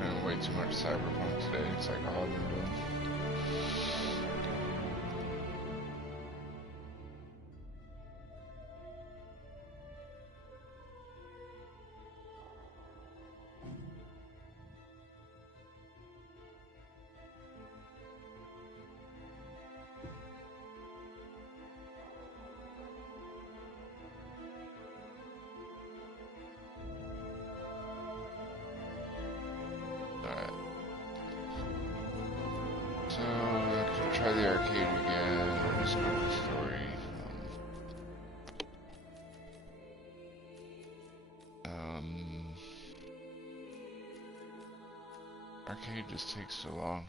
playing way too much Cyberpunk today. It's like all I've been doing. So, I could try the arcade again. Let's go to the story. Arcade just takes so long.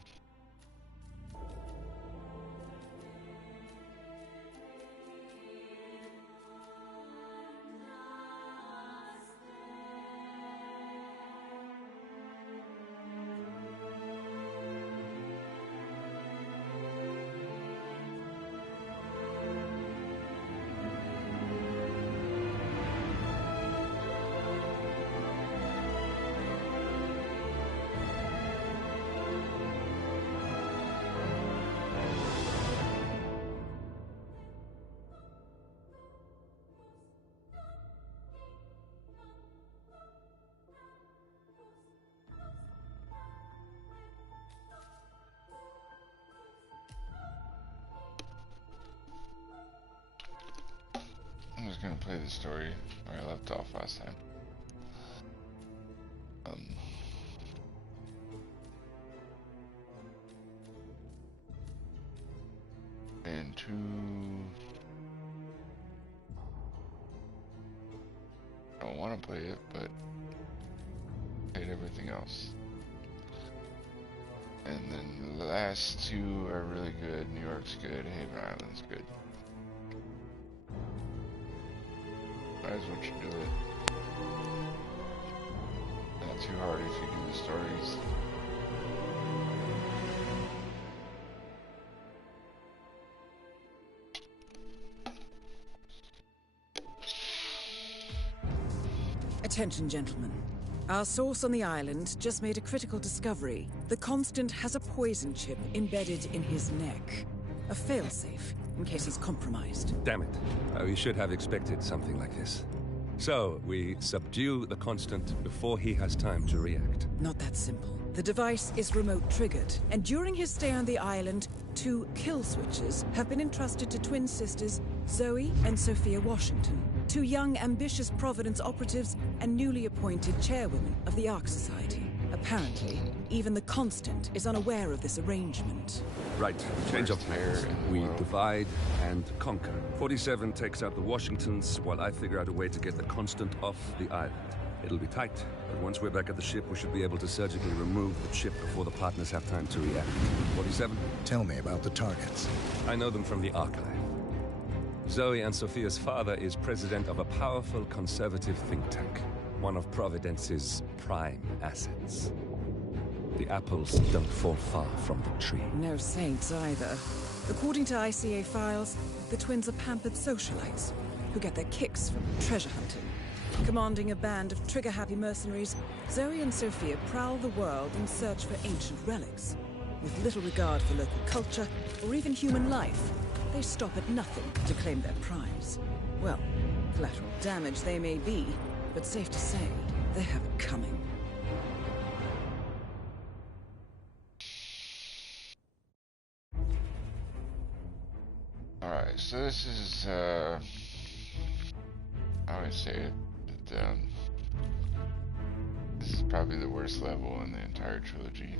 I'm just gonna play the story where I left off last time. And I don't want to play it, but played everything else. And then the last two are really good. New York's good, Haven Island's good. Might as well you do it. Not too hard if you do the stories. Attention, gentlemen. Our source on the island just made a critical discovery. The Constant has a poison chip embedded in his neck. A failsafe, in case he's compromised. Damn it. We should have expected something like this. So, we subdue the Constant before he has time to react. Not that simple. The device is remote triggered, and during his stay on the island, 2 kill switches have been entrusted to twin sisters Zoe and Sophia Washington, 2 young, ambitious Providence operatives and newly appointed chairwomen of the Ark Society. Apparently, even the Constant is unaware of this arrangement. Right, change of plans. We divide and conquer. 47 takes out the Washingtons, while I figure out a way to get the Constant off the island. It'll be tight, but once we're back at the ship, we should be able to surgically remove the chip before the partners have time to react. 47? Tell me about the targets. I know them from the archive. Zoe and Sophia's father is president of a powerful conservative think tank, one of Providence's prime assets. The apples don't fall far from the tree. No saints either. According to ICA files, the twins are pampered socialites who get their kicks from treasure hunting. Commanding a band of trigger-happy mercenaries, Zoe and Sophia prowl the world in search for ancient relics. With little regard for local culture or even human life, they stop at nothing to claim their prize. Well, collateral damage they may be, but safe to say, they have it coming. Alright, so this is, I always say it, but, this is probably the worst level in the entire trilogy.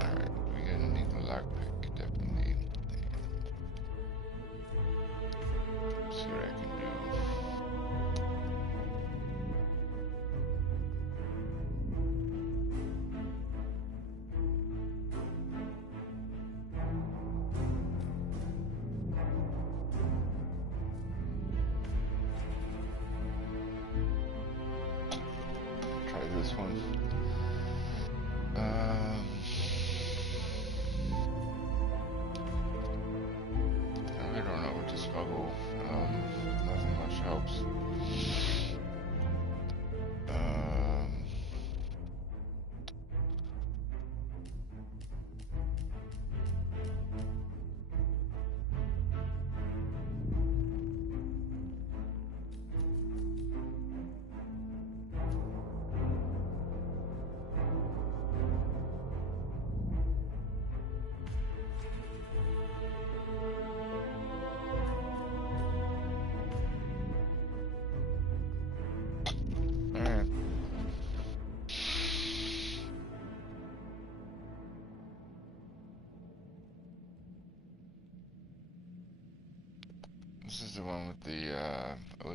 Alright, we're gonna need the lockpick, definitely. See what I can do. Try this one. I don't know what to smuggle. Nothing much helps.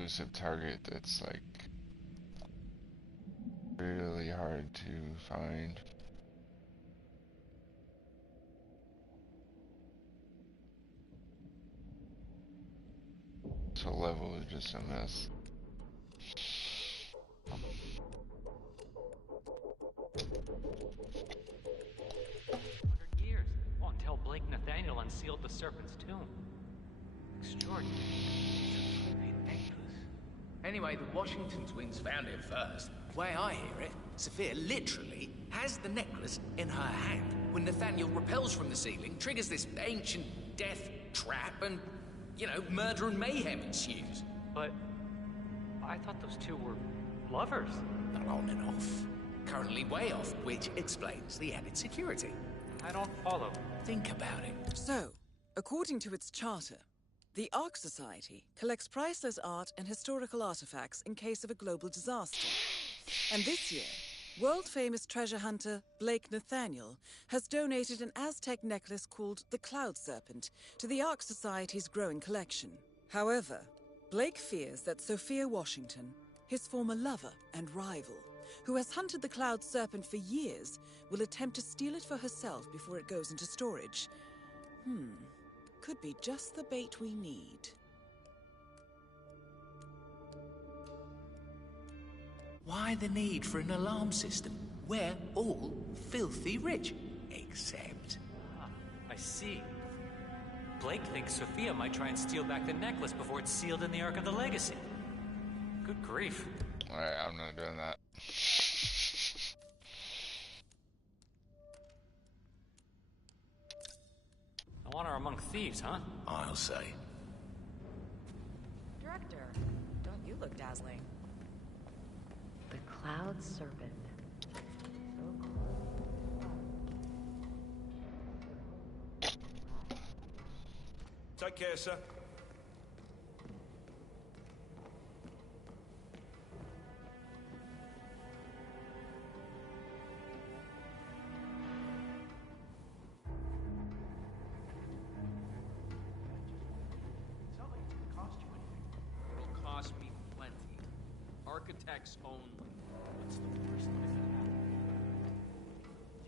elusive target that's like really hard to find. So level is just a mess. Years until Blake Nathaniel unsealed the Serpent's tomb. Extraordinary. Anyway, the Washington twins found it first. The way I hear it, Sophia literally has the necklace in her hand when Nathaniel repels from the ceiling, triggers this ancient death trap, and, you know, murder and mayhem ensues. But I thought those two were lovers. Not on and off. Currently way off, which explains the added security. I don't follow. Think about it. So, according to its charter, the Ark Society collects priceless art and historical artifacts in case of a global disaster. And this year, world-famous treasure hunter Blake Nathaniel has donated an Aztec necklace called the Cloud Serpent to the Ark Society's growing collection. However, Blake fears that Sophia Washington, his former lover and rival, who has hunted the Cloud Serpent for years, will attempt to steal it for herself before it goes into storage. Could be just the bait we need. Why the need for an alarm system? We're all filthy rich. Except... I see. Blake thinks Sophia might try and steal back the necklace before it's sealed in the Ark of the Legacy. Good grief. Alright, I'm not doing that. I want her among thieves, huh? I'll say. Director, don't you look dazzling? The Cloud Serpent. So cool. Take care, sir. Architects only. What's the worst that could happen?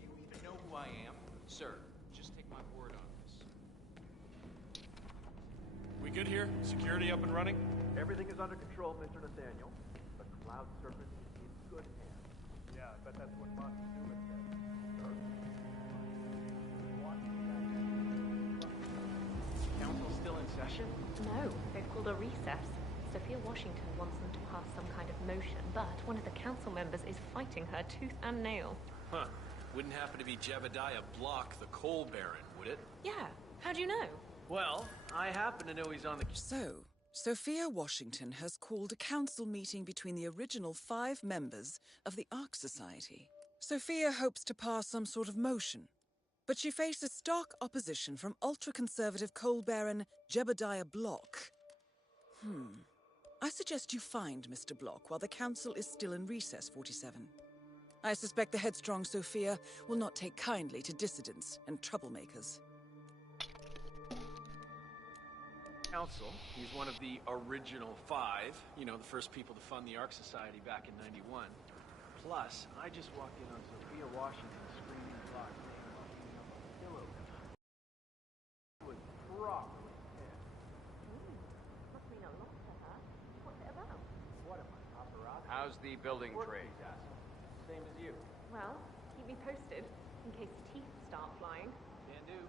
Do you even know who I am? Sir, just take my word on this. We good here? Security up and running? Everything is under control, Mr. Nathaniel. The Cloud Serpent is in good hands. Yeah, I bet that's what Monty Newman said. Council still in session? No, they've called a recess. Sophia Washington wants them to pass some kind of motion, but one of the council members is fighting her tooth and nail. Huh. Wouldn't happen to be Jebediah Block, the coal baron, would it? Yeah, how do you know? Well, I happen to know he's on the... So, Sophia Washington has called a council meeting between the original 5 members of the Ark Society. Sophia hopes to pass some sort of motion, but she faces stark opposition from ultra-conservative coal baron Jebediah Block. I suggest you find Mr. Block while the council is still in recess, 47. I suspect the headstrong Sophia will not take kindly to dissidents and troublemakers. Council, he's one of the original 5. You know, the first people to fund the Ark Society back in '91. Plus, I just walked in on Sophia Washington screaming Block's name while eating up a pillow. It was properly pissed. Must mean a lot to her. What's it about? What am I, paparazzi? How's the building trade? Same as you. Well, keep me posted, in case teeth start flying. Can do.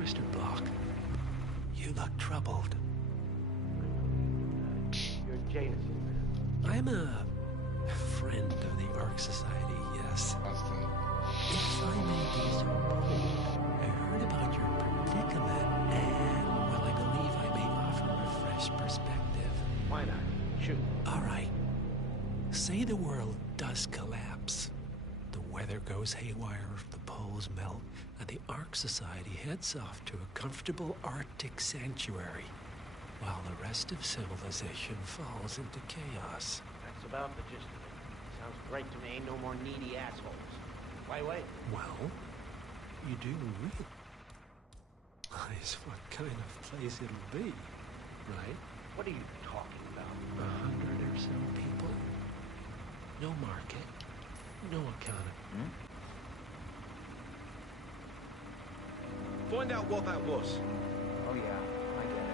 Mr. Block, you look troubled. You're Jameson. I'm a friend of the Ark Society, yes. Austin. If I may Why not? Shoot. All right. Say the world does collapse. The weather goes haywire, the poles melt, and the Ark Society heads off to a comfortable Arctic sanctuary, while the rest of civilization falls into chaos. That's about the gist of it. Sounds great to me. No more needy assholes. Why wait? Well, you do realize what kind of place it'll be, right? What are you talking about? 100 or so people. No market. No economy. Find out what that was. Oh yeah, I get it.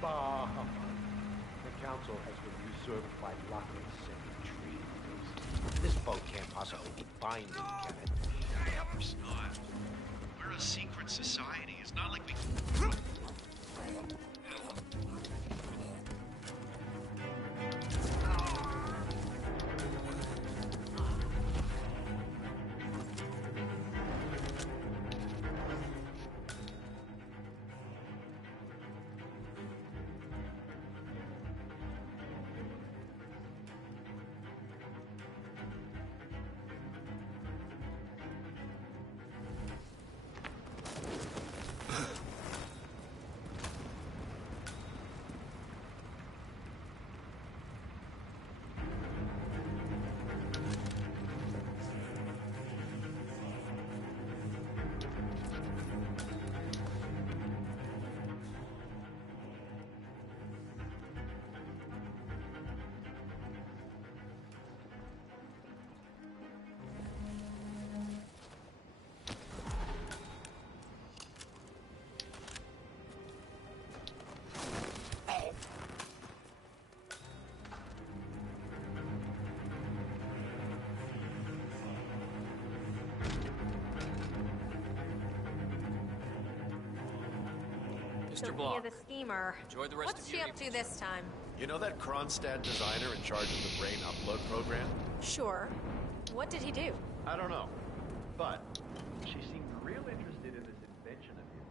Bah, the council has been usurped by Lockheed's second tree. This boat can't possibly be binding, can it? Hey, of course not. We're a secret society. It's not like we... Mr. Block. The schemer. Enjoy the rest What's of she your up to this time? You know that Kronstadt designer in charge of the brain upload program? Sure. What did he do? I don't know. But she seemed real interested in this invention of his.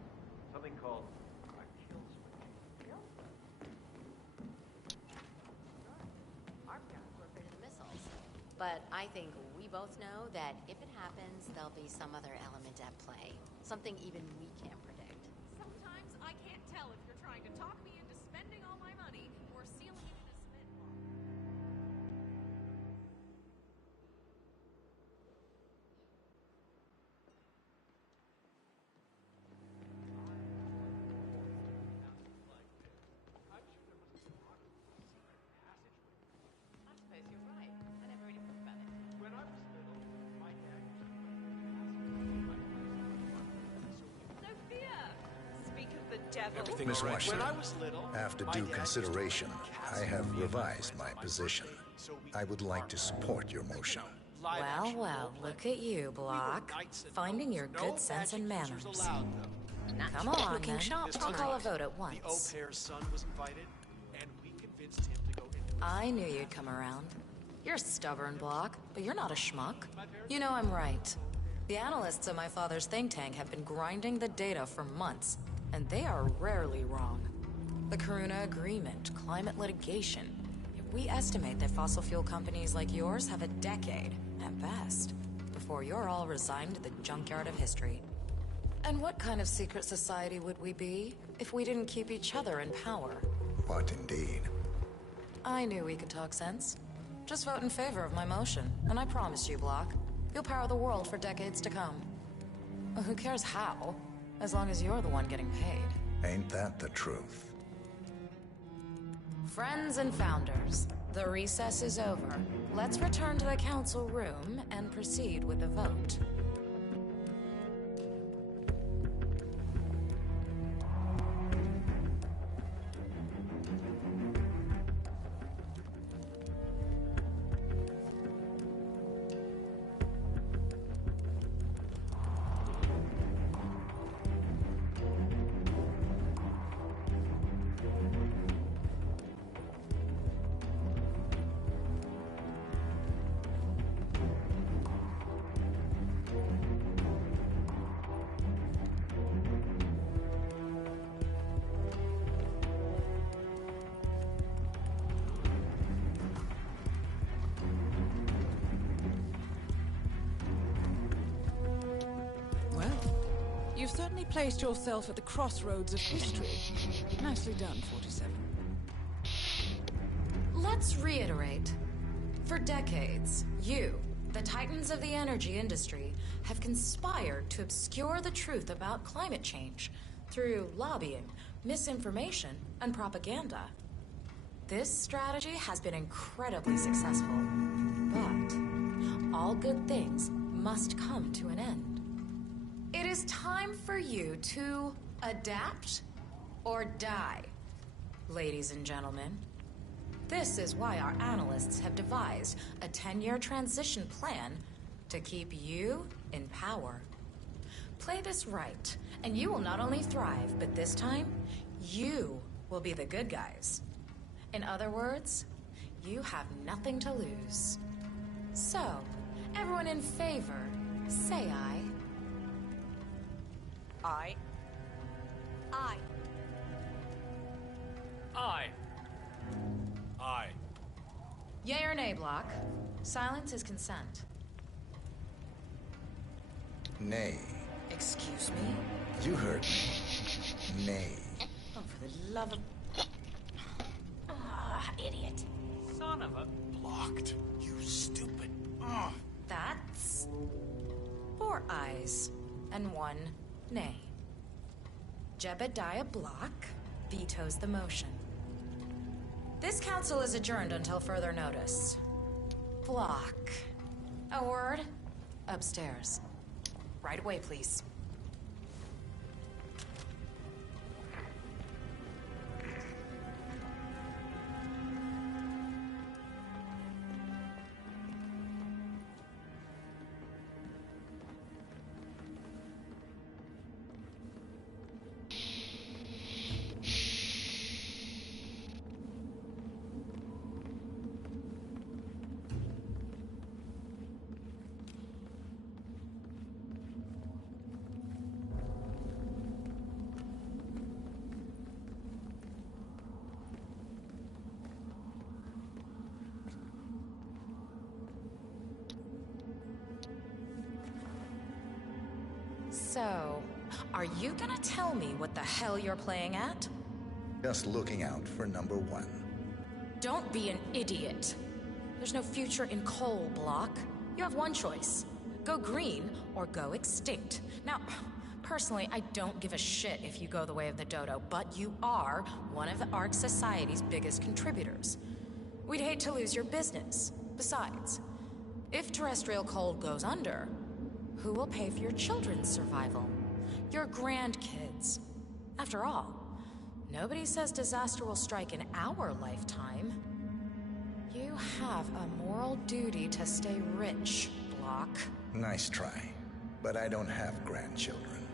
Something called a kill switch. Our parents were afraid of missiles. But I think we both know that if it happens, there'll be some other element at play. Something even we can't predict. Sometimes I can't tell if you're trying to talk me into spending all my money or sealing it in a cement box. I suppose you're right. I never really thought about it. When I was little, my dad Sophia! Speak of the devil. Miss Washington, When I was little, after my due dad consideration, used to I cast have me revised my into my position. brain, so we I would could like to farm support your motion. live Well, action well, role-play. look at you, Block. We were knights and Finding nobles. your No good sense and magic users manners. allowed, though. Come Not on, looking then. sharp I'll call a tonight. vote at The au once. pair's son was invited, and we convinced him to go into the... I knew you'd come around. You're stubborn, Block, but you're not a schmuck. You know I'm right. The analysts at my father's think tank have been grinding the data for months, and they are rarely wrong. The Karuna Agreement, climate litigation. We estimate that fossil fuel companies like yours have a decade, at best, before you're all resigned to the junkyard of history. And what kind of secret society would we be if we didn't keep each other in power? What indeed? I knew we could talk sense. Just vote in favor of my motion, and I promise you, Block, you'll power the world for decades to come. Who cares how, as long as you're the one getting paid. Ain't that the truth? Friends and founders, the recess is over. Let's return to the council room and proceed with the vote. You've certainly placed yourself at the crossroads of history. Nicely done, 47. Let's reiterate. For decades, you, the titans of the energy industry, have conspired to obscure the truth about climate change through lobbying, misinformation, and propaganda. This strategy has been incredibly successful, but all good things must come to an end. It is time for you to adapt or die, ladies and gentlemen. This is why our analysts have devised a 10-year transition plan to keep you in power. Play this right, and you will not only thrive, but this time, you will be the good guys. In other words, you have nothing to lose. So, everyone in favor, say aye. Aye. Aye. Aye. Aye. Yay or nay, Block? Silence is consent. Nay. Excuse me? You heard me. Nay. Oh, for the love of... idiot. Son of a... Blocked. You stupid. That's... 4 ayes and 1 nay. Jebediah Block vetoes the motion. This council is adjourned until further notice. Block. A word? Upstairs. Right away, please. So, are you gonna tell me what the hell you're playing at? Just looking out for number 1. Don't be an idiot. There's no future in coal, Block. You have one choice. Go green or go extinct. Now, personally, I don't give a shit if you go the way of the dodo, but you are one of the Ark Society's biggest contributors. We'd hate to lose your business. Besides, if terrestrial coal goes under, who will pay for your children's survival? Your grandkids. After all, nobody says disaster will strike in our lifetime. You have a moral duty to stay rich, Block. Nice try, but I don't have grandchildren.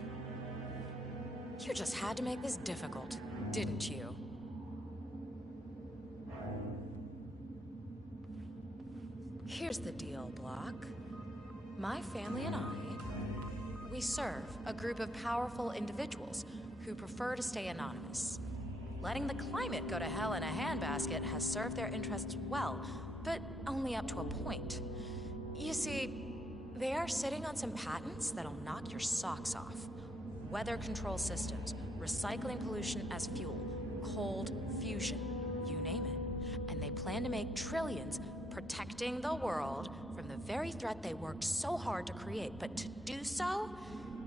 You just had to make this difficult, didn't you? Here's the deal, Block. My family and we serve a group of powerful individuals who prefer to stay anonymous. Letting the climate go to hell in a handbasket has served their interests well, but only up to a point. You see, they are sitting on some patents that'll knock your socks off. weather control systems, recycling pollution as fuel, cold fusion, you name it. And they plan to make trillions protecting the world from the very threat they worked so hard to create. But to do so,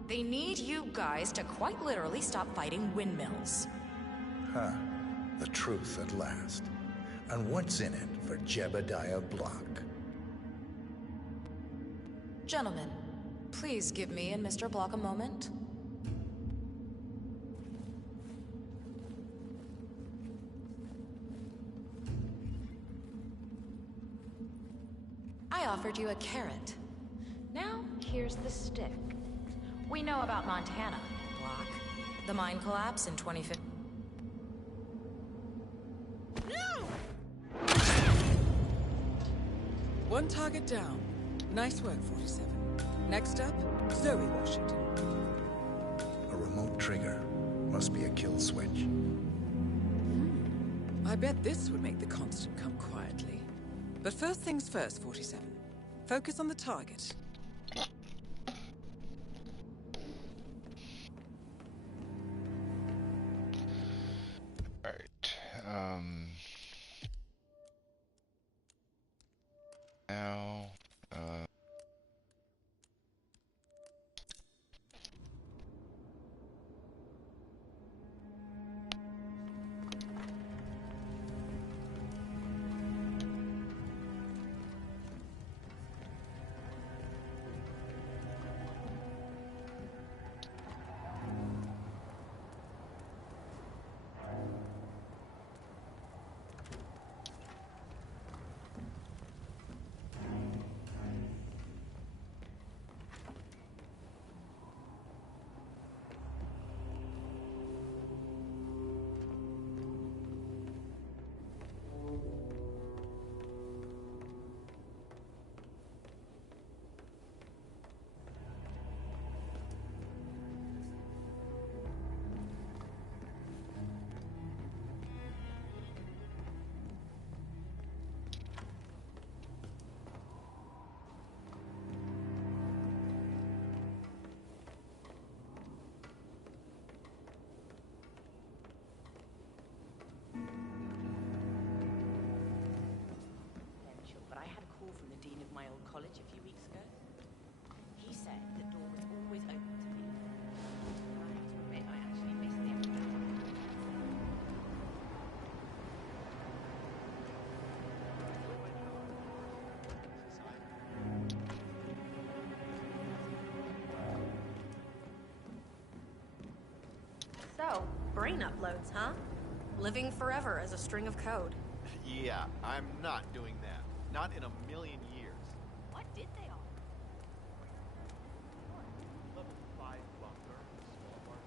they need you guys to quite literally stop fighting windmills. Huh. The truth at last. And what's in it for Jebediah Block? Gentlemen, please give me and Mr. Block a moment. I offered you a carrot. Now, here's the stick. We know about Montana, Block. The mine collapse in 2015. One target down. Nice work, 47. Next up, Zoe Washington. A remote trigger. Must be a kill switch. I bet this would make the Constant come quietly. But first things first, 47. Focus on the target. Alright, now, But I had a call from the dean of my old college a few weeks ago. He said the door was always open to me. I have to admit, I actually missed the So, brain uploads, huh? Living forever as a string of code. Yeah, I'm not doing that. Not in a million years. What did they all? Level 5 bunker, small part.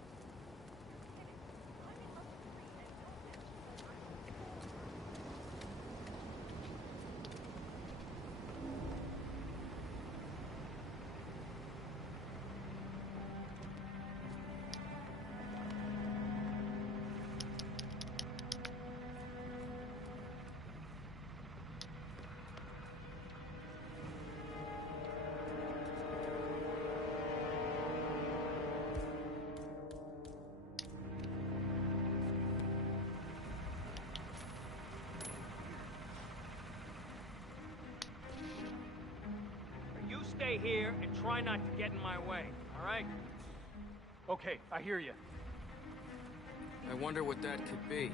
You stay here and try not to get in my way, all right? Okay, I hear you. I wonder what that could be.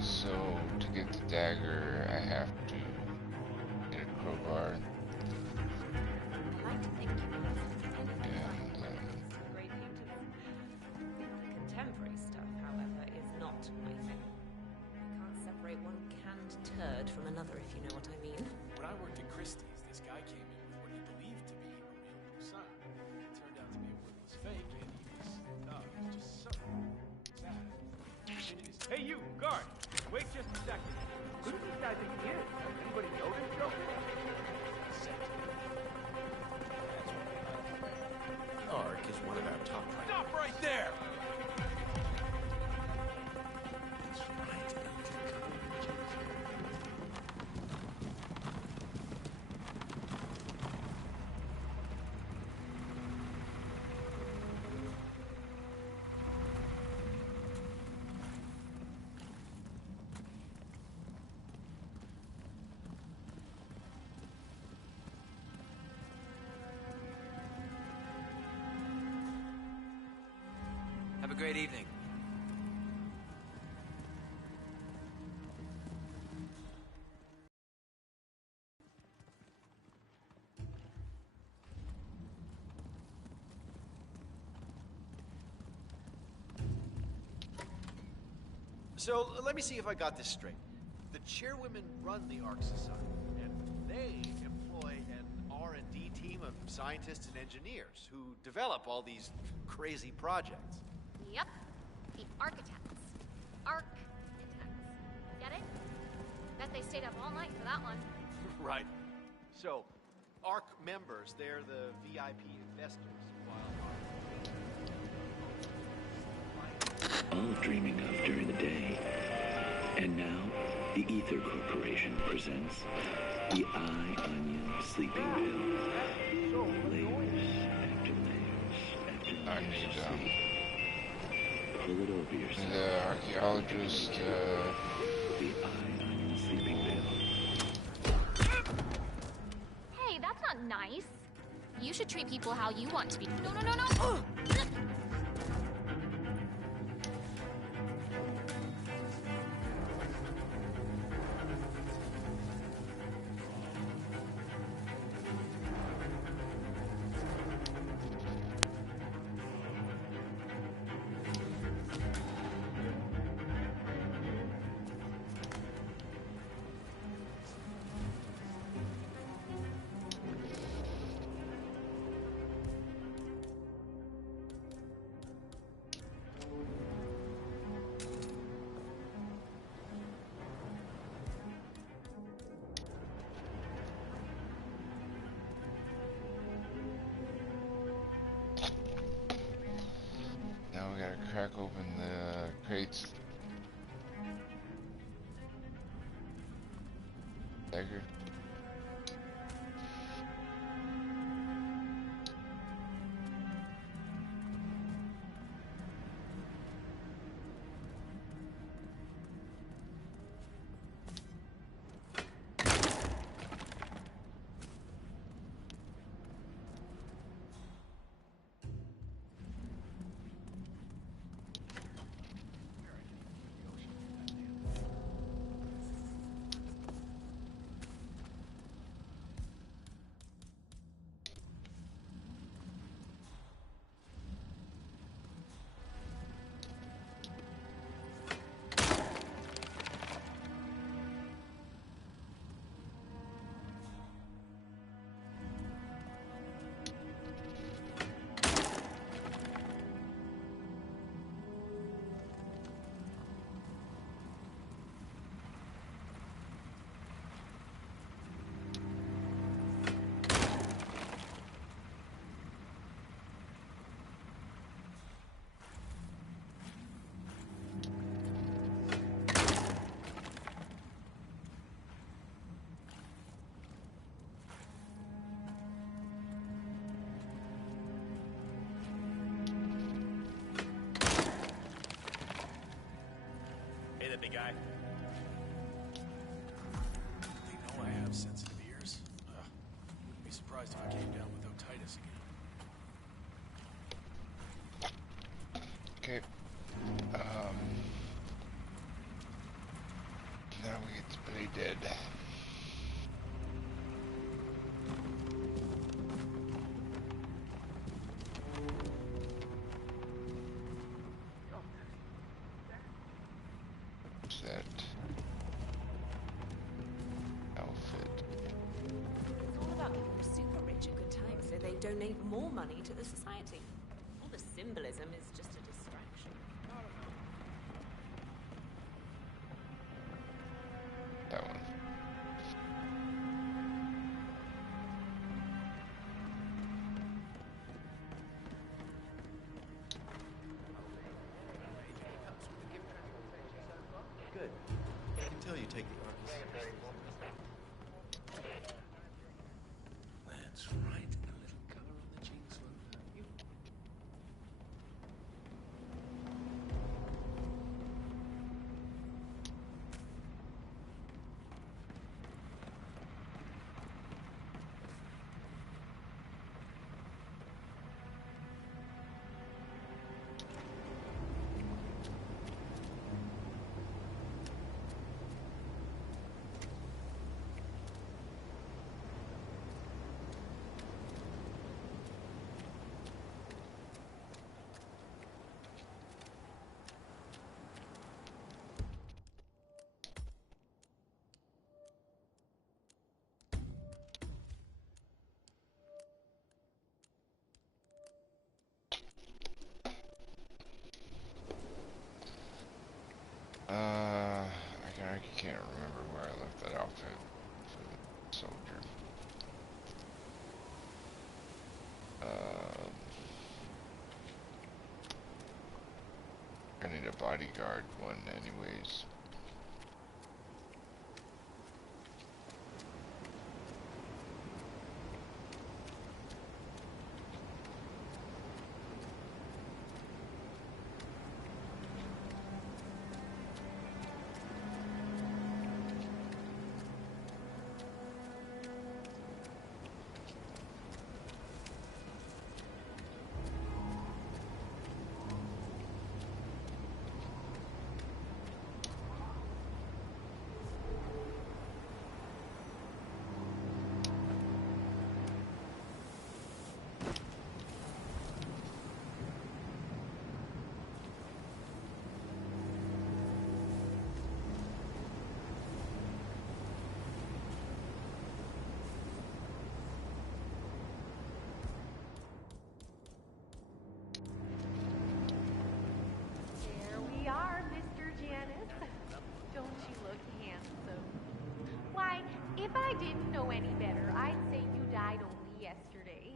Okay, so to get the dagger, I have to get a crowbar. Great painters. Contemporary stuff, however, is not my thing. I can't separate one canned turd from another, if you know what I mean. When I worked at Christie's, this guy came in with what he believed to be a real blue sign. It turned out to be a worthless fake, and he was just so sad. Hey, you, guard! Wait just a second. Who does this guy think he is? Anybody notice? No. Ark is one of our top priorities. Stop right there! Have a great evening. So, let me see if I got this straight. The chairwomen run the Ark Society, and they employ an R&D team of scientists and engineers who develop all these crazy projects. Yep. The architects. Architects. Get it? Bet they stayed up all night for that one. Right. So, Ark members, they're the VIP investors, All dreaming of during the day. And now, the Ether Corporation presents the Eye Onion Sleeping Pill. Layers after layers after layers of sleep. Pull it over yourself. The archaeologist, The Eye Onion Sleeping Pill. Hey, that's not nice. You should treat people how you want to be. No. now we gotta crack open the crates. Dagger. Hey, that big guy. They know I have sensitive ears. Wouldn't be surprised if I came down with otitis again. Okay. Now we get to play dead. Set. Outfit. It's all about giving the super rich a good time so they donate more money to the society. All the symbolism is just a distraction. That one. Good. I can tell you take the Arcus. That's right. A little color on the cheeks. I can't remember where I left that outfit for the soldier. I need a bodyguard one anyways. If I didn't know any better, I'd say you died only yesterday.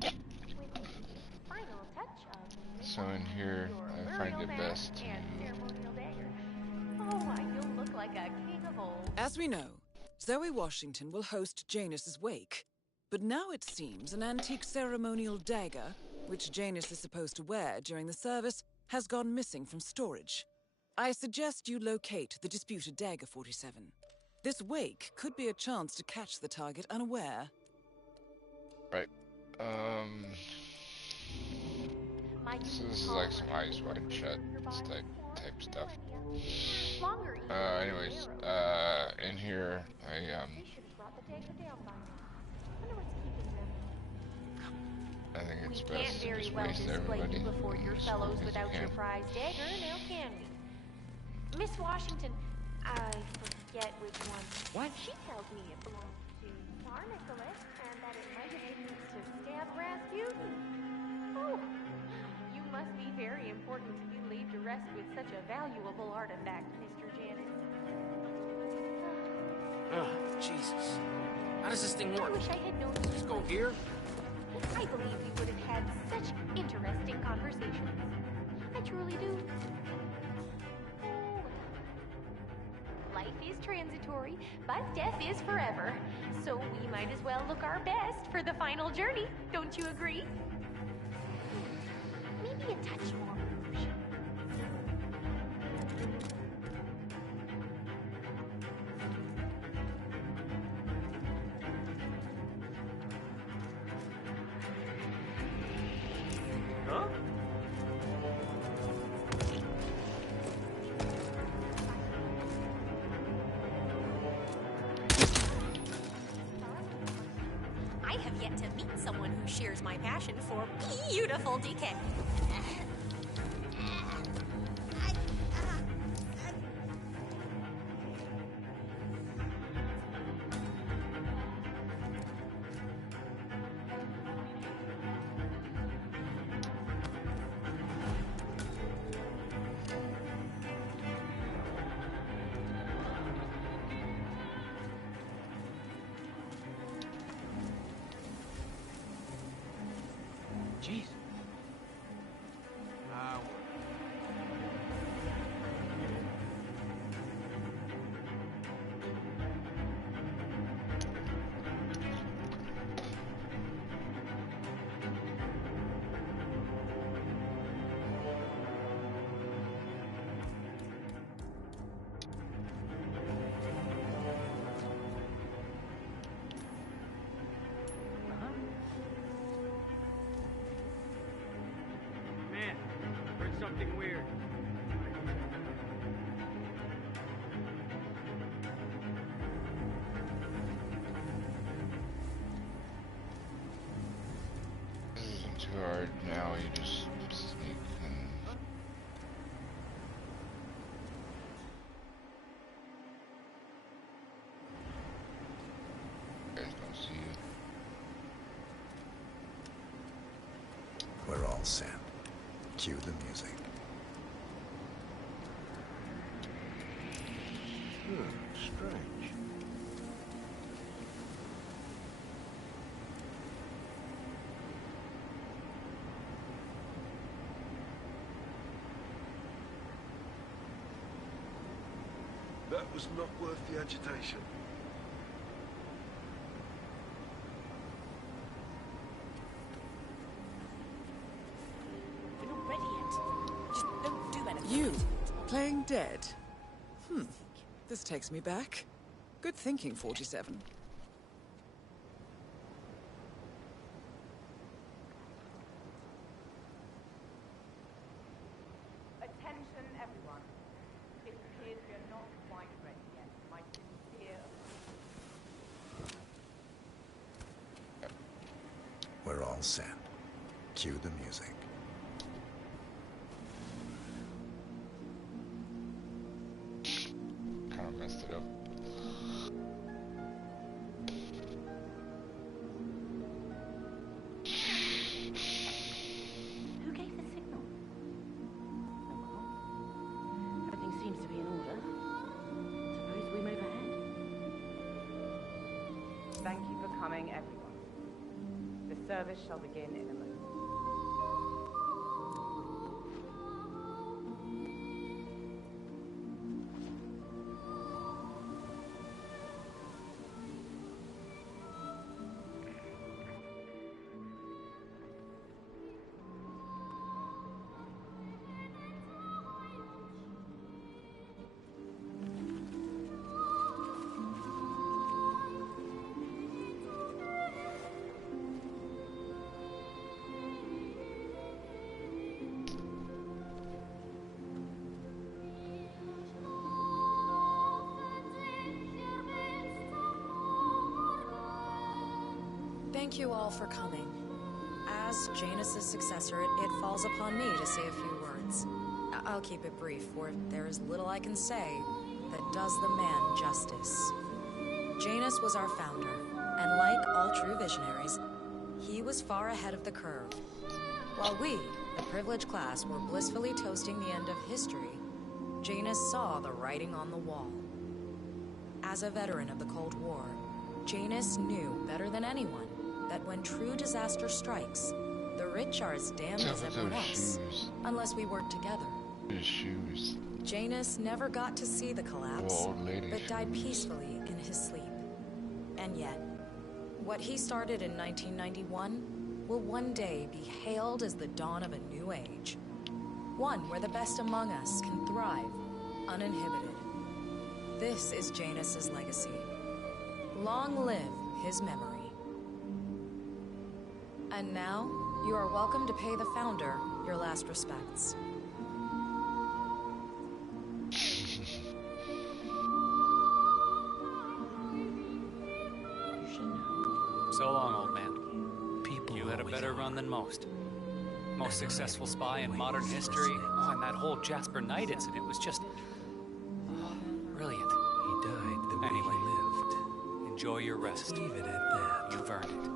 With the final touch of So in here, I find it best to... ceremonial dagger. Oh, why, you'll look like a king of old. As we know, Zoe Washington will host Janus's wake. But now it seems an antique ceremonial dagger, which Janus is supposed to wear during the service, has gone missing from storage. I suggest you locate the disputed dagger 47. This wake could be a chance to catch the target unaware. Right. So this is like some eyes wide shut type stuff. Anyways, in here, I think it's best to just waste everybody before your fellows as without you your can. prize dagger, now can we? Miss Washington, I forget which one. What? She tells me it belongs to Tsar Nicholas, and that it might have been used to stab Rasputin. Oh, you must be very important to be laid to rest with such a valuable artifact, Mr. Janus. Oh, Jesus. How does this thing work? I wish I had known. Just go here? I believe we would have had such interesting conversations. I truly do. Oh. Life is transitory, but death is forever. So we might as well look our best for the final journey. Don't you agree? Maybe a touch more rouge. Huh? I have yet to meet someone who shares my passion for beautiful decay. Jeez. Man, heard something weird. This isn't too hard now, you just sneak and... Guys don't see you. We're all set. Cue the music. Strange. That was not worth the agitation. We're not ready yet. Just don't do anything. You, playing dead? This takes me back. Good thinking, 47. Attention, everyone. It appears we are not quite ready yet. My sincere... We're all set. Cue the music. Kind of messed it up. Who gave the signal? Oh well. Everything seems to be in order. Suppose we move ahead. Thank you for coming, everyone. The service shall begin in a moment. Thank you all for coming. As Janus's successor, it falls upon me to say a few words. I'll keep it brief, for there is little I can say that does the man justice. Janus was our founder, and like all true visionaries, he was far ahead of the curve. While we, the privileged class, were blissfully toasting the end of history, Janus saw the writing on the wall. As a veteran of the Cold War, Janus knew better than anyone that when true disaster strikes, the rich are as damned as everyone else, unless we work together. His shoes. Janus never got to see the collapse, but died peacefully in his sleep. And yet, what he started in 1991 will one day be hailed as the dawn of a new age. One where the best among us can thrive, uninhibited. This is Janus's legacy. Long live his memory. And now, you are welcome to pay the founder your last respects. So long, old man. You had a better run than most. Most successful spy in modern history. Oh, and that whole Jasper Knight incident was just... brilliant. He died the way he lived. Enjoy your rest. Leave it at that. You've earned it.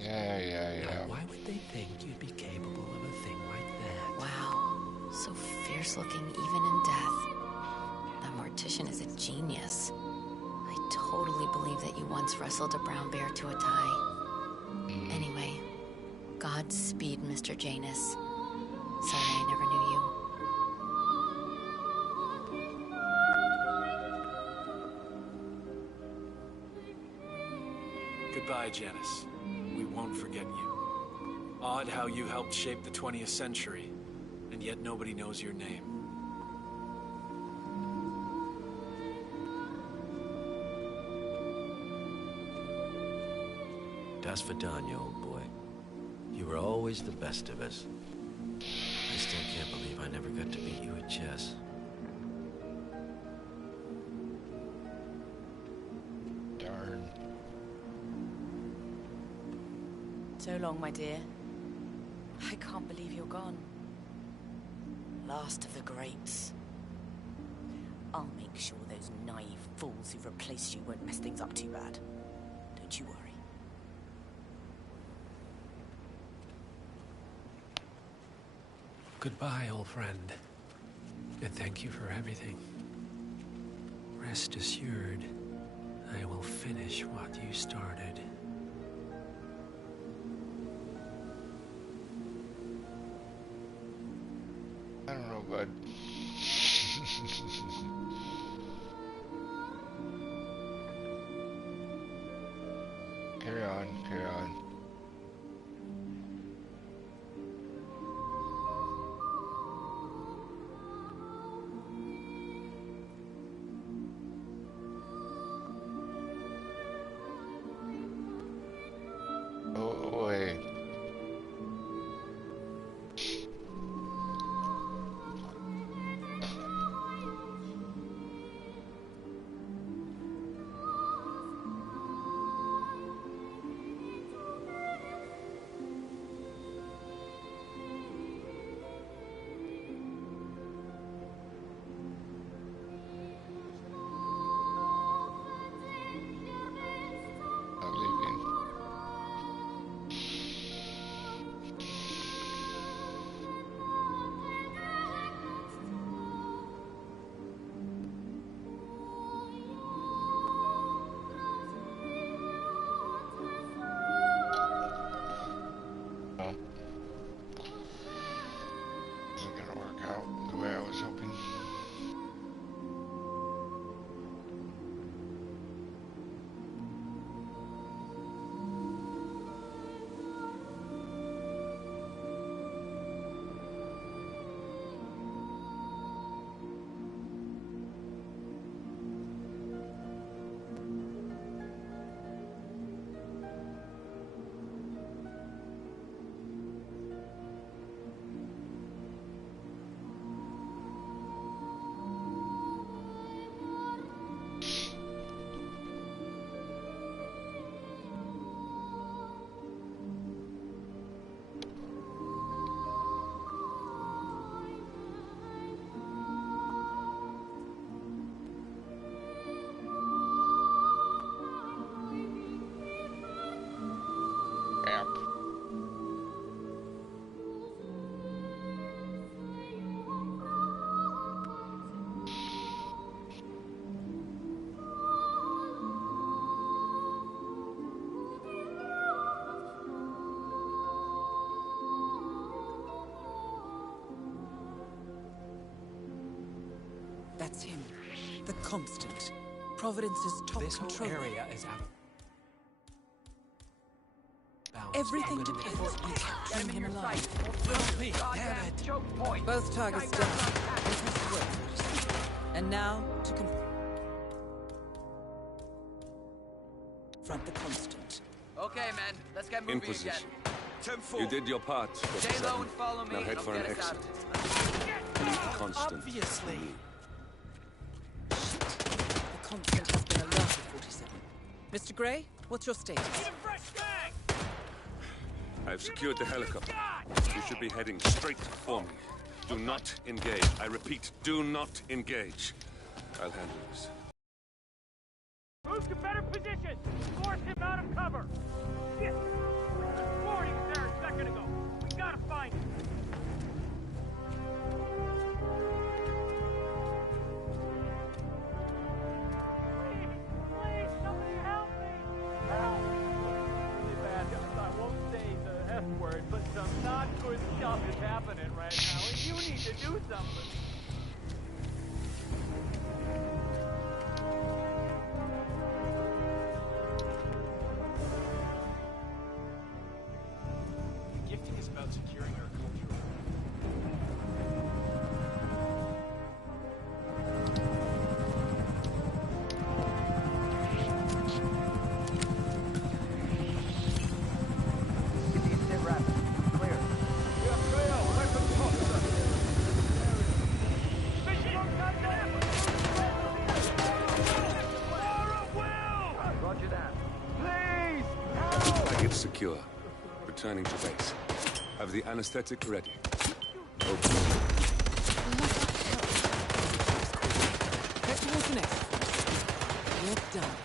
Yeah. Now, why would they think you'd be capable of a thing like that? Wow. So fierce looking even in death. That mortician is a genius. I totally believe that you once wrestled a brown bear to a tie. Anyway, Godspeed, Mr. Janus. Sorry I never knew you. Goodbye, Janus. We won't forget you. Odd how you helped shape the 20th century, and yet nobody knows your name. Das Vidania, old boy. You were always the best of us. I still can't believe I never got to beat you at chess. Darn. So long, my dear. I can't believe you're gone. Last of the greats. I'll make sure those naive fools who've replaced you won't mess things up too bad. Don't you worry. Goodbye, old friend. And thank you for everything. Rest assured, I will finish what you started. I don't know, bud. Carry on. Oh, wait. Not leaving. No. Isn't gonna work out the way I was hoping. Amp. That's him. The Constant. Providence's top This whole controller. area is out of bounds. Everything depends on capturing him alive. Damn it! Both targets down. Impressive work, Majesty. And now to confront the Constant. Okay, men, let's get moving Inquisition. again. You did your part. Stay low and follow me, Now head and I'll for an get us out exit. of this. Constant. Obviously. The Constant Mr. Gray, what's your status? I've secured the helicopter. You should be heading straight for me. Do not engage. I repeat, do not engage. I'll handle this. Move to better position! Force him out of cover! Shit! Warning was there a second ago. We gotta find him. Please, somebody help me! Help! Really bad, I won't say the F word, but some not good stuff is happening right now, and you need to do something. Gifting is about securing our culture. Roger that. Please! Help! Package secure. Returning to base. Have the anesthetic ready. Open. Head towards the next. You're done.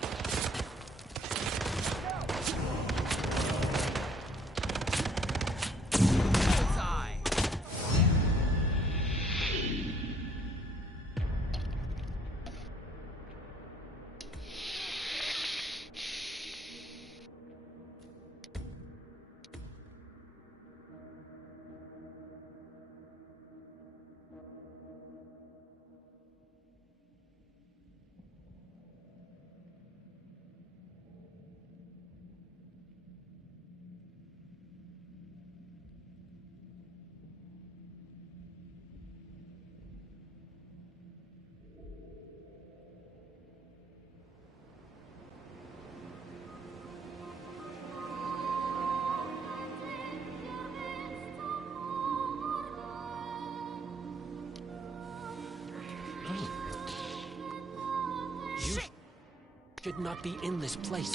Should not be in this place.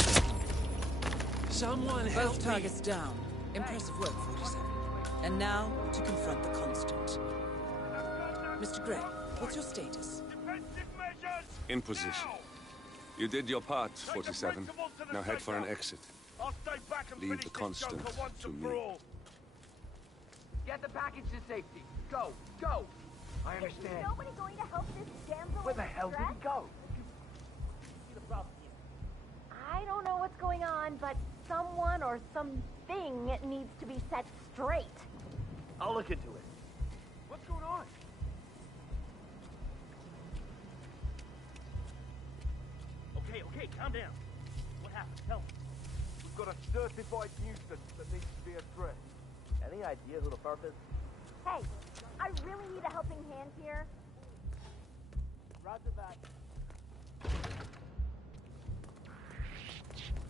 Someone help me! Both targets down. Impressive work, 47. And now, to confront the Constant. Mr. Gray, what's your status? In position. You did your part, 47. Now head for an exit. Leave the Constant to me. Get the package to safety. Go, go! I understand. Is nobody going to help this damsel? Where the hell did he go? I don't know what's going on, but someone or something needs to be set straight. I'll look into it. What's going on? Okay, calm down. What happened? Tell me. We've got a certified nuisance that needs to be addressed. Any idea who the perp is? Hey, I really need a helping hand here. Roger that.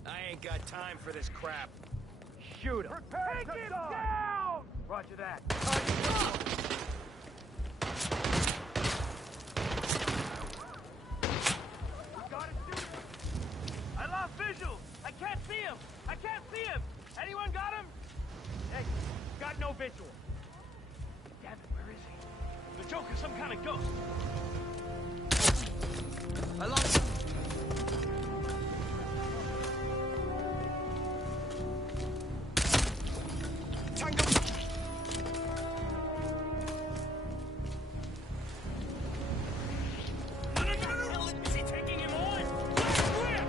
I ain't got time for this crap. Shoot him. Take him down! Roger that. I lost visual. I can't see him. I can't see him. Anyone got him? Hey, got no visual. Damn it, where is he? The Joker's some kind of ghost. I lost him. Tango! No! Is he taking him on? Where?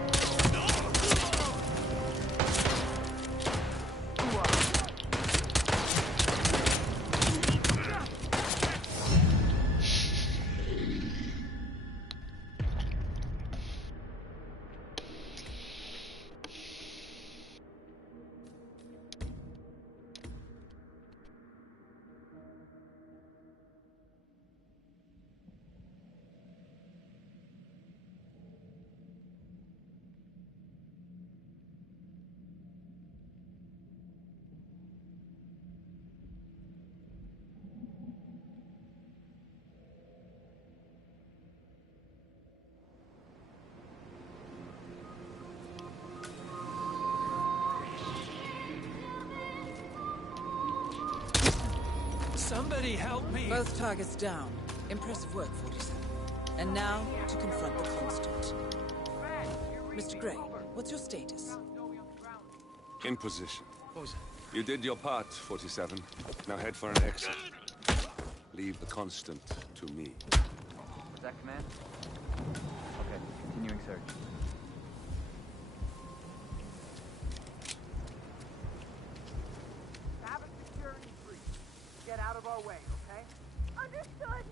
Somebody help me! Both targets down. Impressive work, 47. And now, to confront the Constant. Mr. Gray, what's your status? In position. What was that? You did your part, 47. Now head for an exit. Leave the Constant to me. Was that command? Okay, continuing search. Have a security breach. Get out of our way, okay? Understood.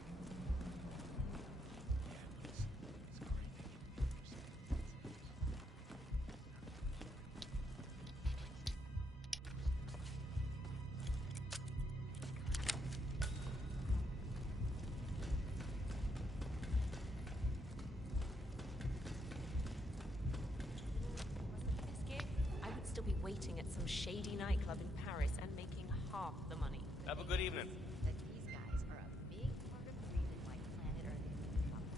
Still be waiting at some shady nightclub in Paris and making half the money. Have a good evening. That these guys are a big part of the reason why planet Earth is in trouble.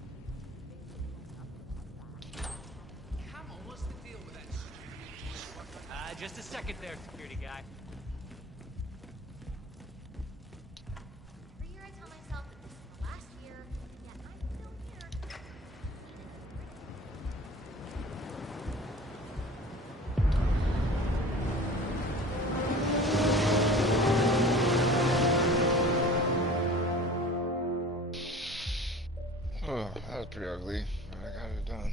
Come on, what's the deal with that? Just a second there, security guy. Every year I tell myself that this is the last year, yet I'm still here. Oh, that was pretty ugly, but I got it done.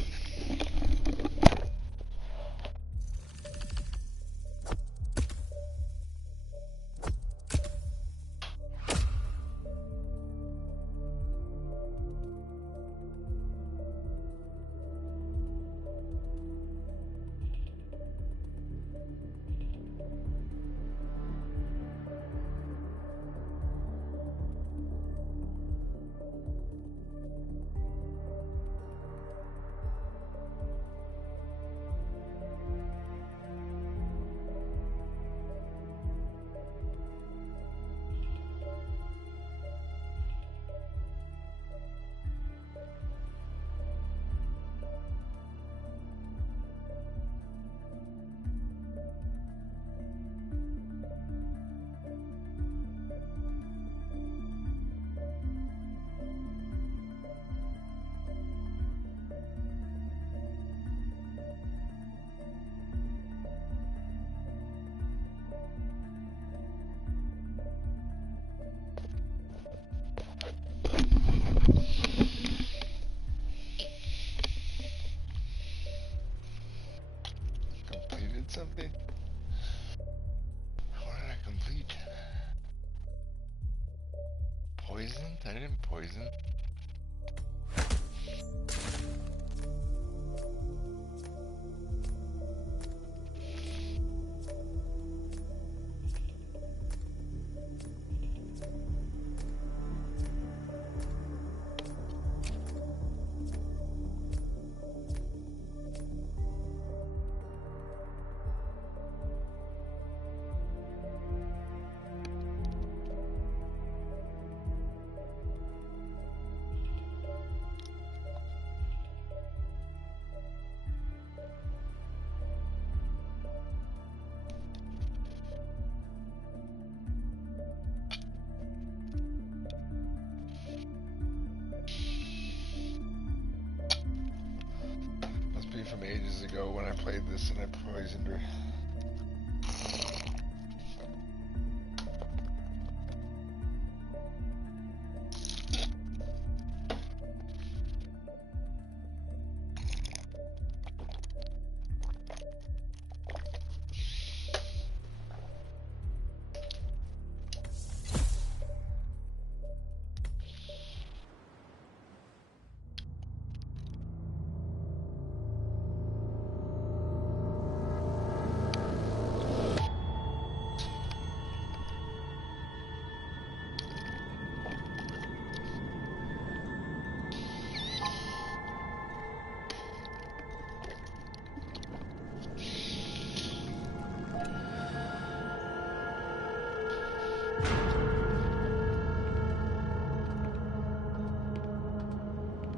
Something? What did I complete? Poisoned? I didn't poison. From ages ago when I played this and I poisoned her.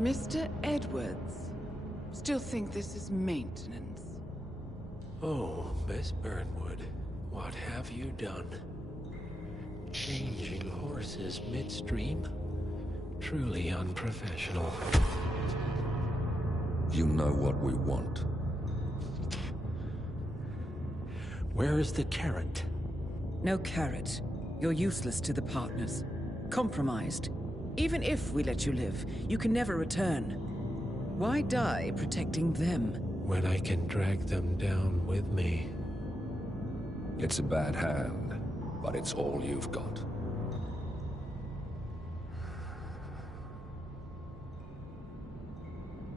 Mr. Edwards, still think this is maintenance? Oh, Miss Burnwood, what have you done? Changing horses midstream? Truly unprofessional. You know what we want. Where is the carrot? No carrot. You're useless to the partners. Compromised. Even if we let you live, you can never return. Why die protecting them? When I can drag them down with me. It's a bad hand, but it's all you've got.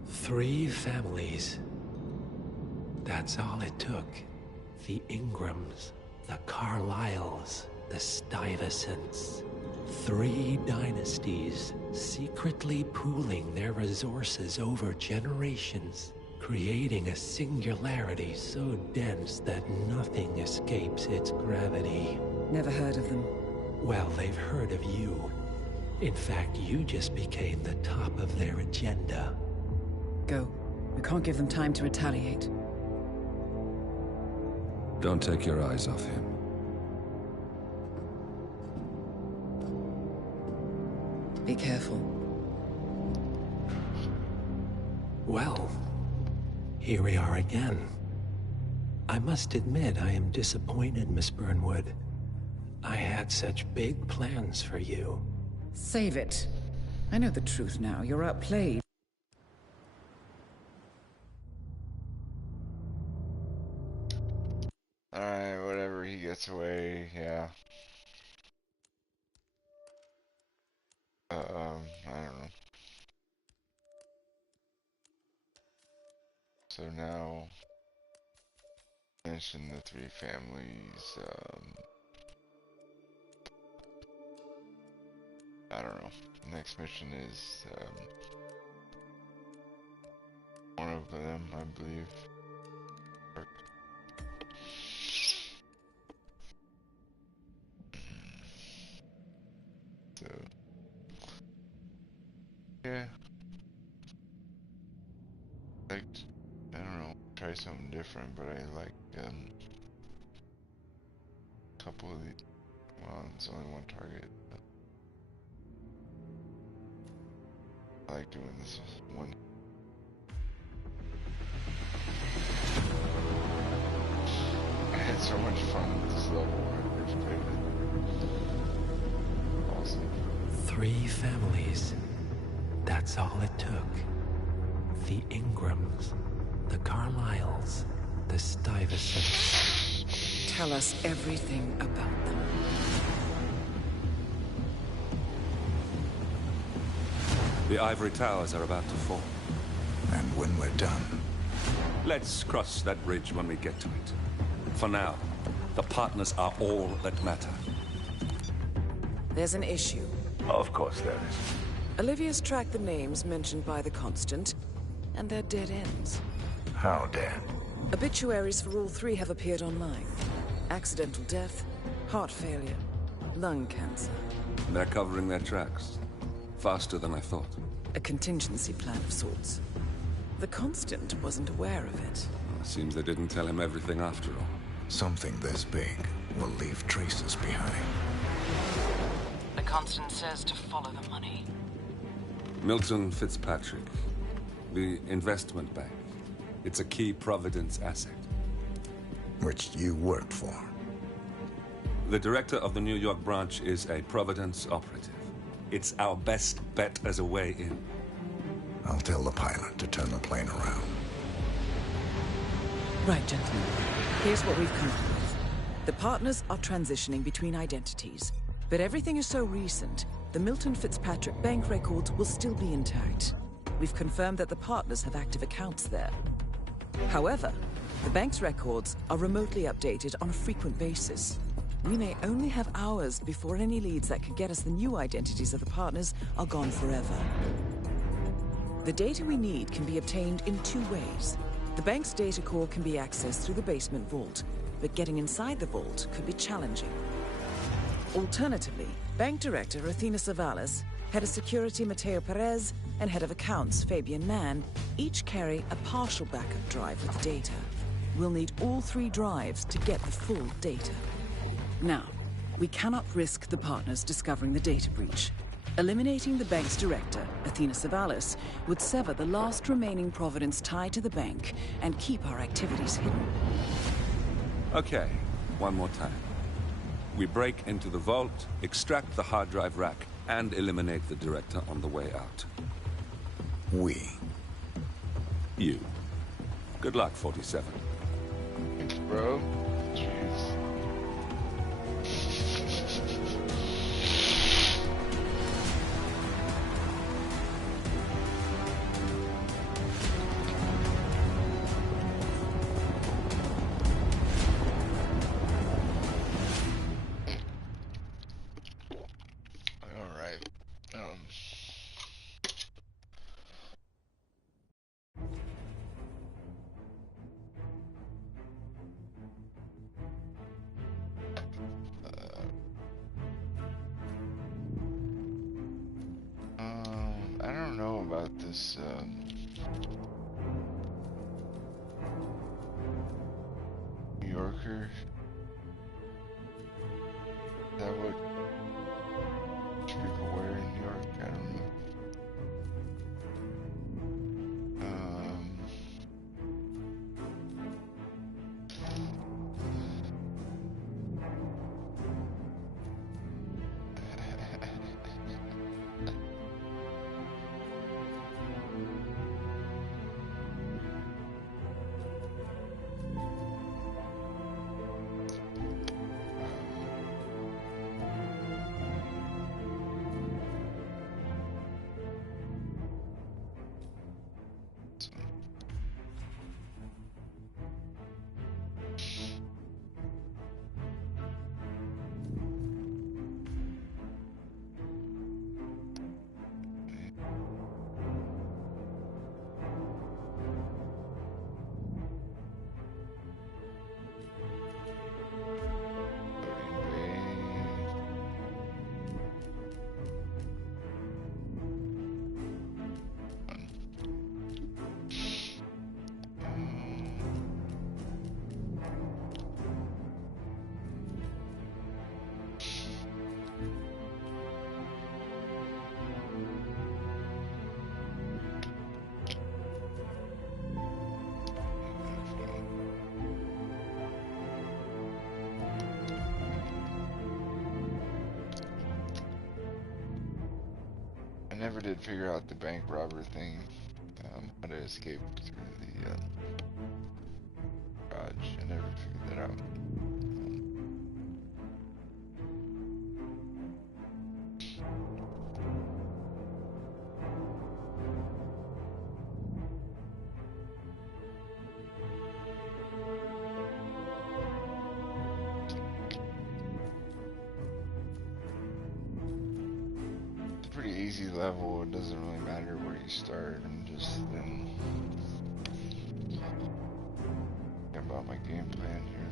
Three families. That's all it took. The Ingrams, the Carlyles, the Stuyvesants. 3 dynasties, secretly pooling their resources over generations, creating a singularity so dense that nothing escapes its gravity. Never heard of them. Well, they've heard of you. In fact, you just became the top of their agenda. Go. We can't give them time to retaliate. Don't take your eyes off him. Be careful. Well, here we are again. I must admit I am disappointed, Miss Burnwood. I had such big plans for you. Save it. I know the truth now. You're outplayed. Alright, whatever, he gets away, yeah. I don't know. So now, mention the 3 families, I don't know. Next mission is, one of them, I believe. So, yeah. Like, I don't know, try something different, but I like, a couple of the, well, it's only one target, but I like doing this one. I had so much fun with this level when I first played it. Awesome. 3 families. That's all it took. The Ingrams, the Carlyles, the Stuyvesants. Tell us everything about them. The ivory towers are about to fall. And when we're done... Let's cross that bridge when we get to it. For now, the partners are all that matter. There's an issue. Of course there is. Olivia's tracked the names mentioned by the Constant, and they're dead ends. How dead? Obituaries for all 3 have appeared online. Accidental death, heart failure, lung cancer. They're covering their tracks. Faster than I thought. A contingency plan of sorts. The Constant wasn't aware of it. Seems they didn't tell him everything after all. Something this big will leave traces behind. The Constant says to follow the money. Milton Fitzpatrick. The investment bank. It's a key Providence asset. Which you worked for. The director of the New York branch is a Providence operative. It's our best bet as a way in. I'll tell the pilot to turn the plane around. Right, gentlemen. Here's what we've come up with. The partners are transitioning between identities. But everything is so recent, the Milton Fitzpatrick bank records will still be intact. We've confirmed that the partners have active accounts there. However, the bank's records are remotely updated on a frequent basis. We may only have hours before any leads that could get us the new identities of the partners are gone forever. The data we need can be obtained in 2 ways. The bank's data core can be accessed through the basement vault, but getting inside the vault could be challenging. Alternatively, Bank Director Athena Savalas, Head of Security Mateo Perez, and Head of Accounts Fabian Mann each carry a partial backup drive with data. We'll need all 3 drives to get the full data. Now, We cannot risk the partners discovering the data breach. Eliminating the bank's director, Athena Savalas, would sever the last remaining Providence tie to the bank and keep our activities hidden. Okay, one more time. We break into the vault, extract the hard drive rack, and eliminate the director on the way out. We. You. Good luck, 47. Thanks, bro. Jeez. I don't know about this, New Yorker. Is that what people wear in New York? I don't know. I never did figure out the bank robber thing. How to escape through the garage. I never figured that out. Easy level, it doesn't really matter where you start. I'm just thinking about my game plan here.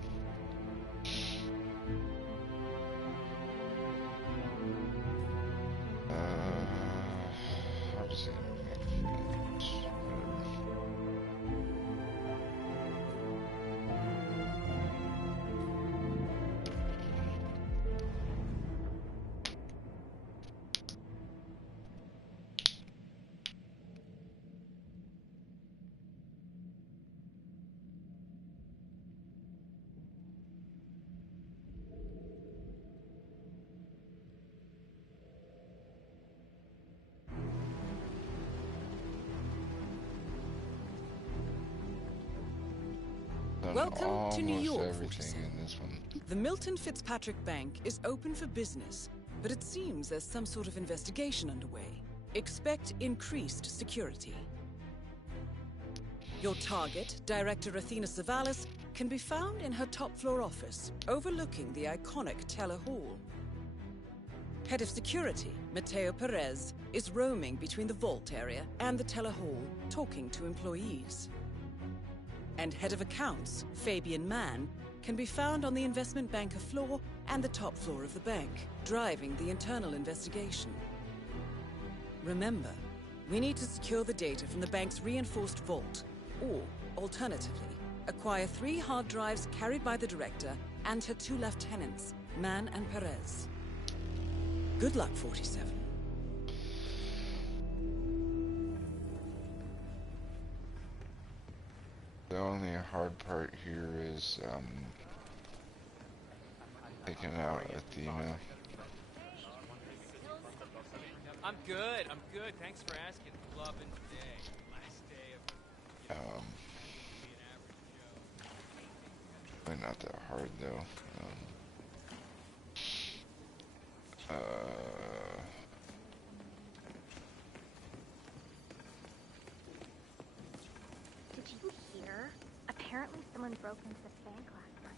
Hard to say. Welcome to New York, Everything in this one. The Milton Fitzpatrick Bank is open for business, but it seems there's some sort of investigation underway. Expect increased security. Your target, Director Athena Savalas, can be found in her top-floor office, overlooking the iconic Teller Hall. Head of Security, Mateo Perez, is roaming between the vault area and the Teller Hall, talking to employees. And Head of Accounts, Fabian Mann, can be found on the investment banker floor and the top floor of the bank, driving the internal investigation. Remember, we need to secure the data from the bank's reinforced vault, or, alternatively, acquire 3 hard drives carried by the director and her 2 lieutenants, Mann and Perez. Good luck, 47. The only hard part here is taking out Athena. I'm good. Thanks for asking. Loving today. Last day of... Probably not that hard though. Did you hear? Apparently someone broke into the bank last night.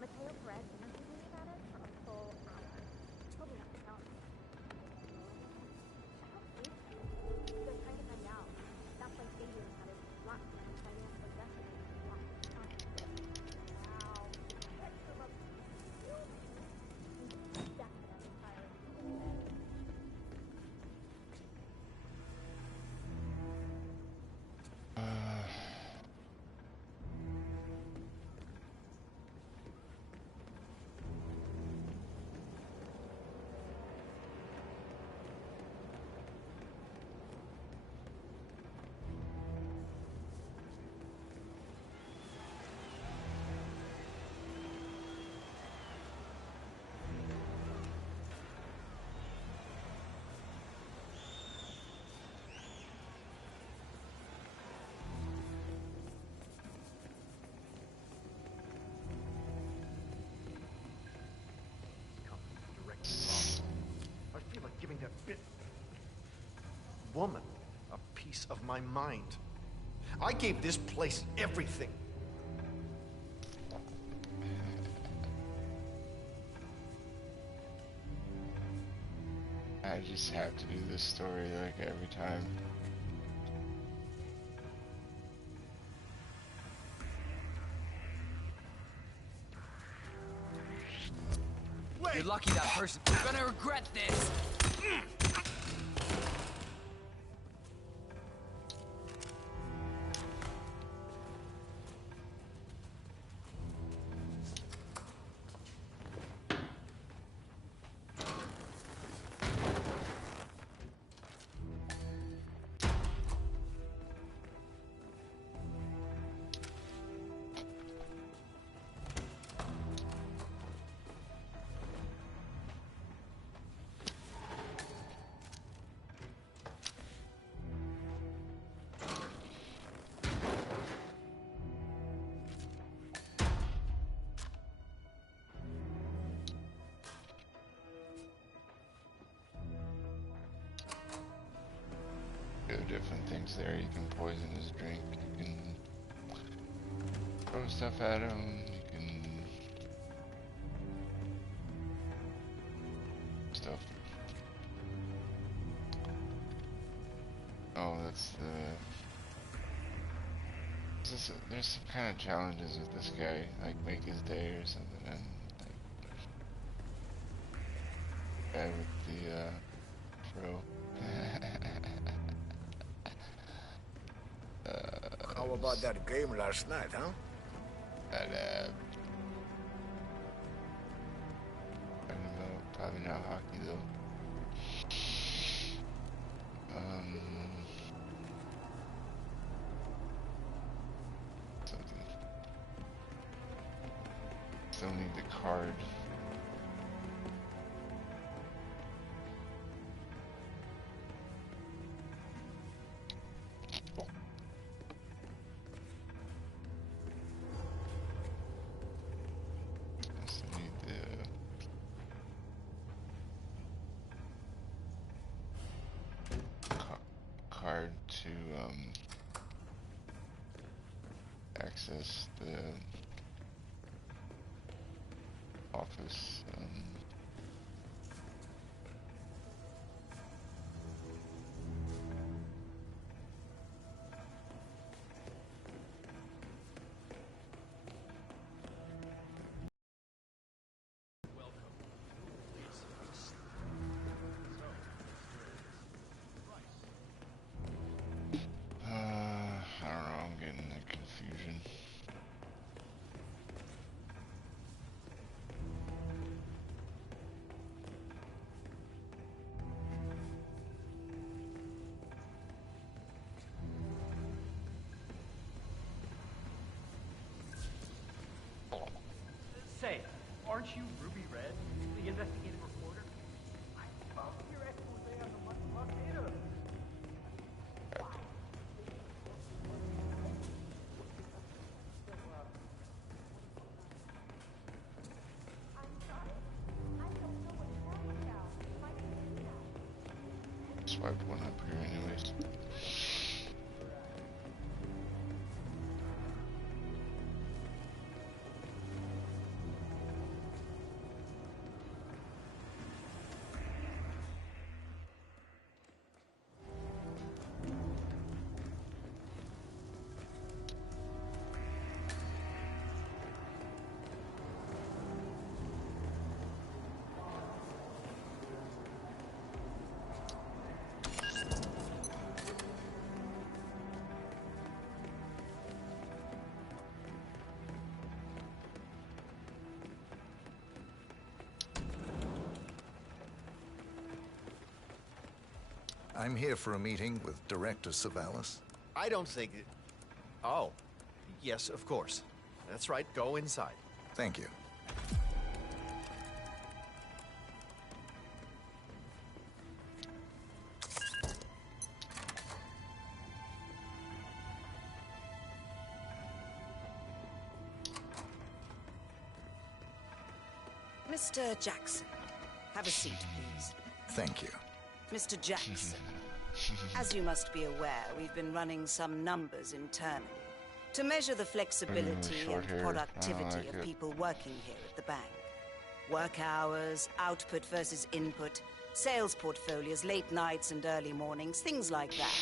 Mateo Perez interviewed me about it for a full hour. Told me not to tell him. I don't think so. They're trying to find out. That's why Xavier had his lots of financial investments and lots of time. Wow. That's so much. Definitely hiring people. I feel like giving that bit woman a piece of my mind. I gave this place everything. I just have to do this story like every time. You're lucky that person. You're gonna regret this. There are different things there. You can poison his drink. You can throw stuff at him. You can stuff. Oh, that's the. There's some kind of challenges with this guy, like make his day or something, and like guy with the fro. How about that game last night, huh? That probably not hockey though. Something. Still need the card. Card to access the office. I don't know, I'm getting the confusion. aren't you Ruby Red, the investigative reporter? I found your expose on the blockade. Swipe one up here anyways. I'm here for a meeting with Director Savalas. I don't think it... Oh. Yes, of course. That's right. Go inside. Thank you. Mr. Jackson, have a seat, please. Thank you. Mr. Jackson, as you must be aware, we've been running some numbers internally to measure the flexibility and productivity of people working here at the bank. Work hours, output versus input, sales portfolios, late nights and early mornings, things like that.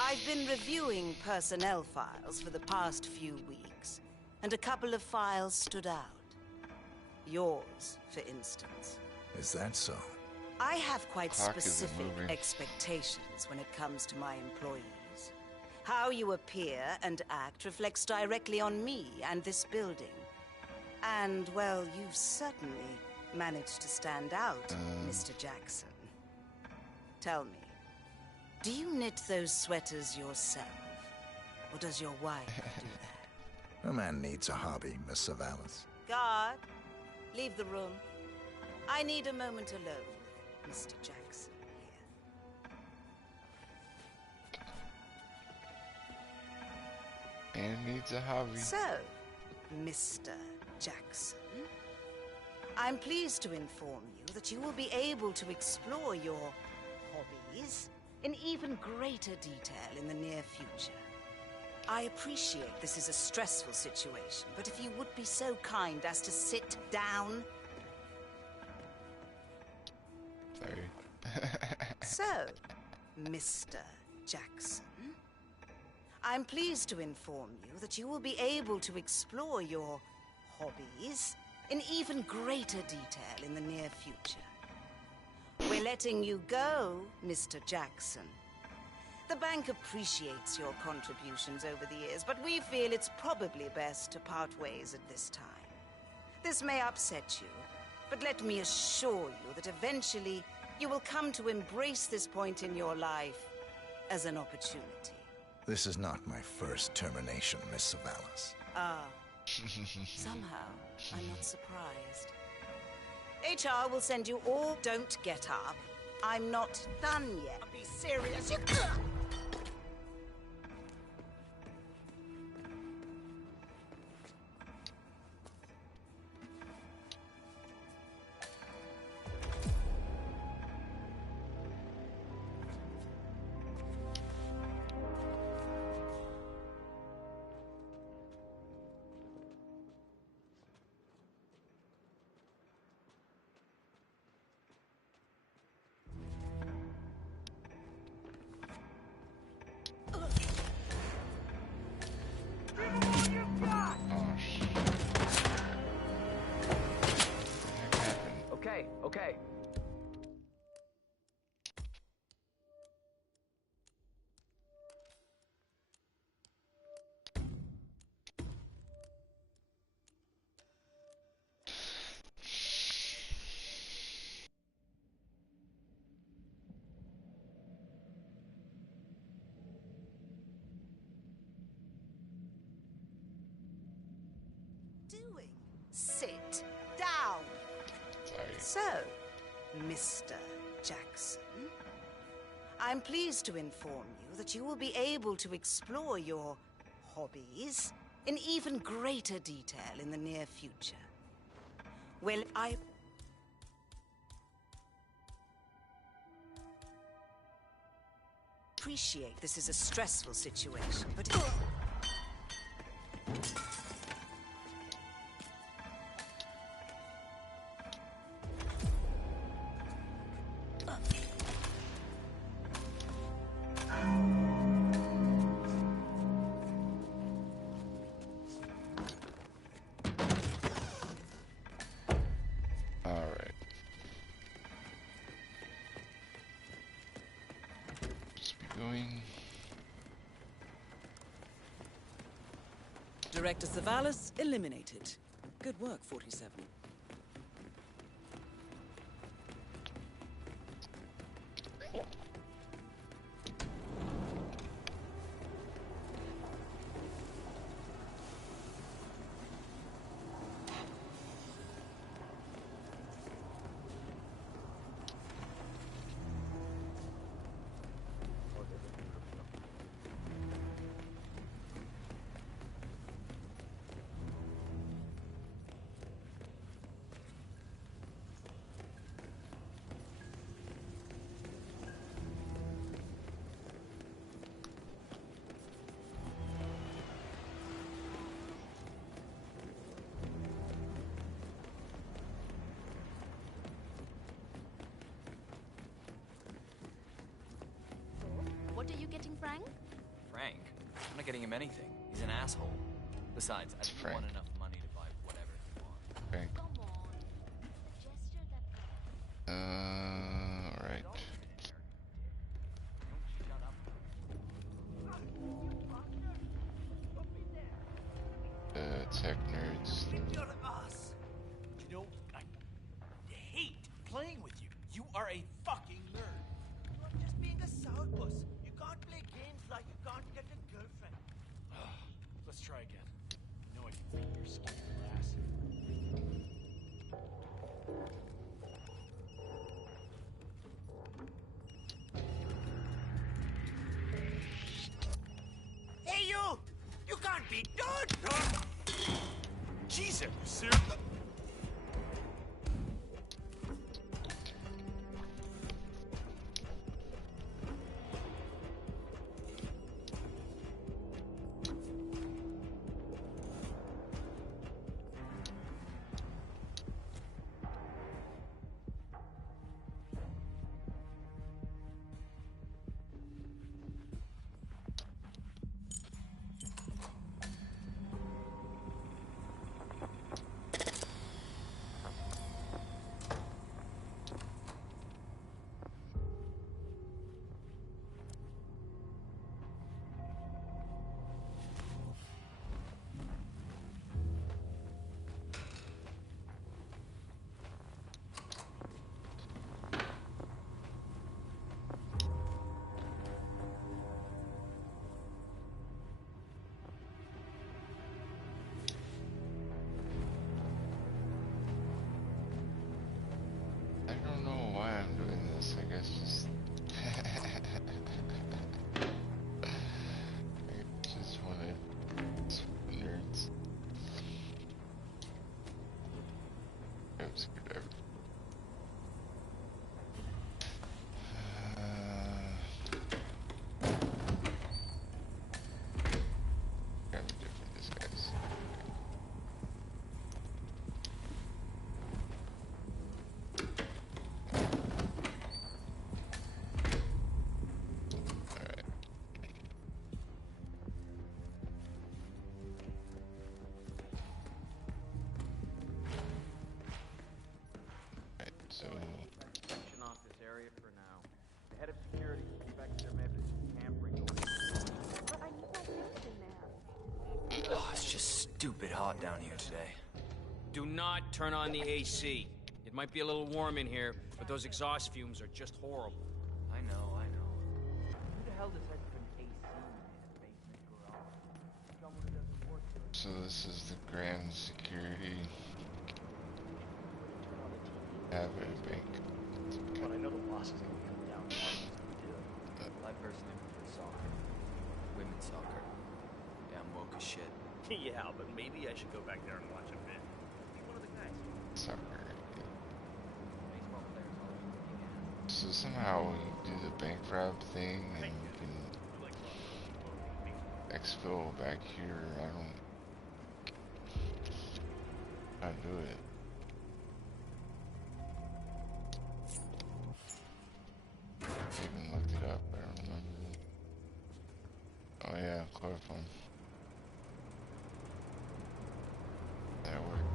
I've been reviewing personnel files for the past few weeks, and a couple of files stood out. Yours, for instance. Is that so? I have quite specific expectations when it comes to my employees. How you appear and act reflects directly on me and this building. And, well, you've certainly managed to stand out, Mr. Jackson. Tell me, do you knit those sweaters yourself? Or does your wife do that? A man needs a hobby, Miss Savalas. Guard, leave the room. I need a moment alone. Mr. Jackson here. And needs a hobby. So, Mr. Jackson, I'm pleased to inform you that you will be able to explore your hobbies in even greater detail in the near future. I appreciate this is a stressful situation, but if you would be so kind as to sit down. Sorry. So, Mr. Jackson, I'm pleased to inform you that you will be able to explore your hobbies in even greater detail in the near future. We're letting you go, Mr. Jackson. The bank appreciates your contributions over the years, but we feel it's probably best to part ways at this time. This may upset you, but let me assure you that eventually you will come to embrace this point in your life as an opportunity. This is not my first termination, Miss Savalas. Ah, somehow I'm not surprised. HR will send you all. Don't get up. I'm not done yet. Be serious. You... Okay. Doing? Sit down. So, Mr. Jackson, I'm pleased to inform you that you will be able to explore your hobbies in even greater detail in the near future. Well, I appreciate this is a stressful situation, but Director Savalas eliminated. Good work, 47. What are you getting, Frank? Frank? I'm not getting him anything. He's an asshole. Besides, I don't want enough money to buy whatever he wants. Frank. Alright. Tech nerds. You're us. You know, I hate playing with you. You are a fucking nerd. You're just being a sourpuss. You can't play games like you can't get a girlfriend. Let's try again. You know I can beat your skinny ass. Hey, you! You can't beat dude! Jesus, serious? I guess just just wanted nerds. Oh, screwdriver. Grab a different disguise. So Section off this area for now. The head of security suspects there may have been some tampering going on. But I need my things in there. Oh, it's just stupid hot down here today. Do not turn on the AC. It might be a little warm in here, but those exhaust fumes are just horrible. I know, I know. Who the hell decides to put an AC in a basement garage? Someone who doesn't work here. this is the Grand Security. Turn on the TV. have at a bank. But I know the boss is going to come down. I personally prefer soccer. Women's soccer. Damn woke as shit. Yeah, but maybe I should go back there and watch a bit. Be one of the guys. Soccer. So somehow when you do the bank rob thing, and you can exfil back here. I don't know how to do it. I even looked it up. I don't remember. Oh yeah, chloroform. That worked.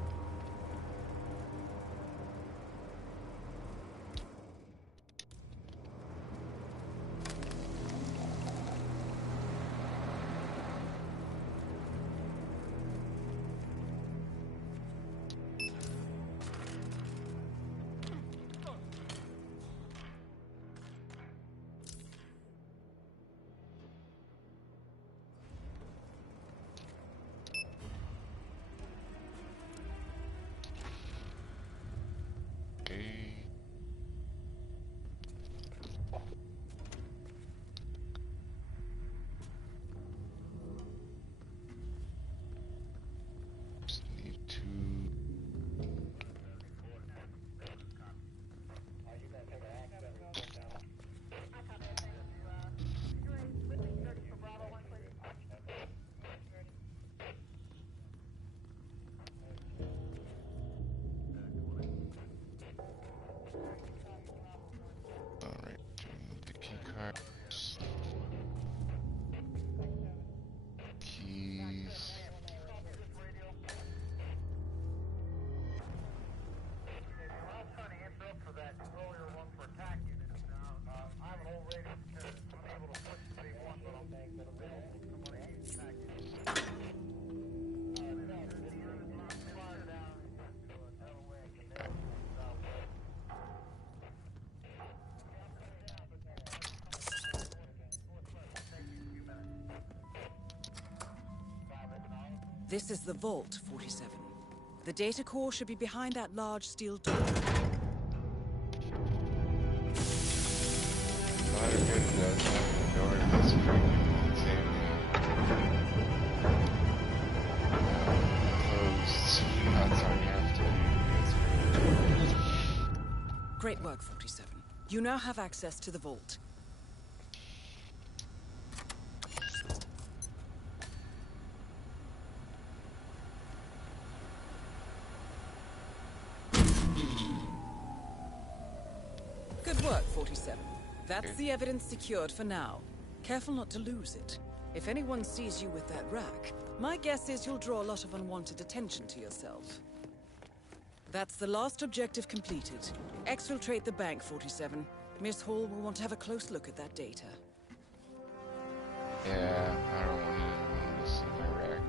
This is the Vault, 47. The data core should be behind that large steel door. Great work, 47. You now have access to the Vault. Good work, 47. That's the evidence secured for now. Careful not to lose it. If anyone sees you with that rack, my guess is you'll draw a lot of unwanted attention to yourself. That's the last objective completed. Exfiltrate the bank, 47. Miss Hall will want to have a close look at that data. Yeah, I don't want anyone to see my rack.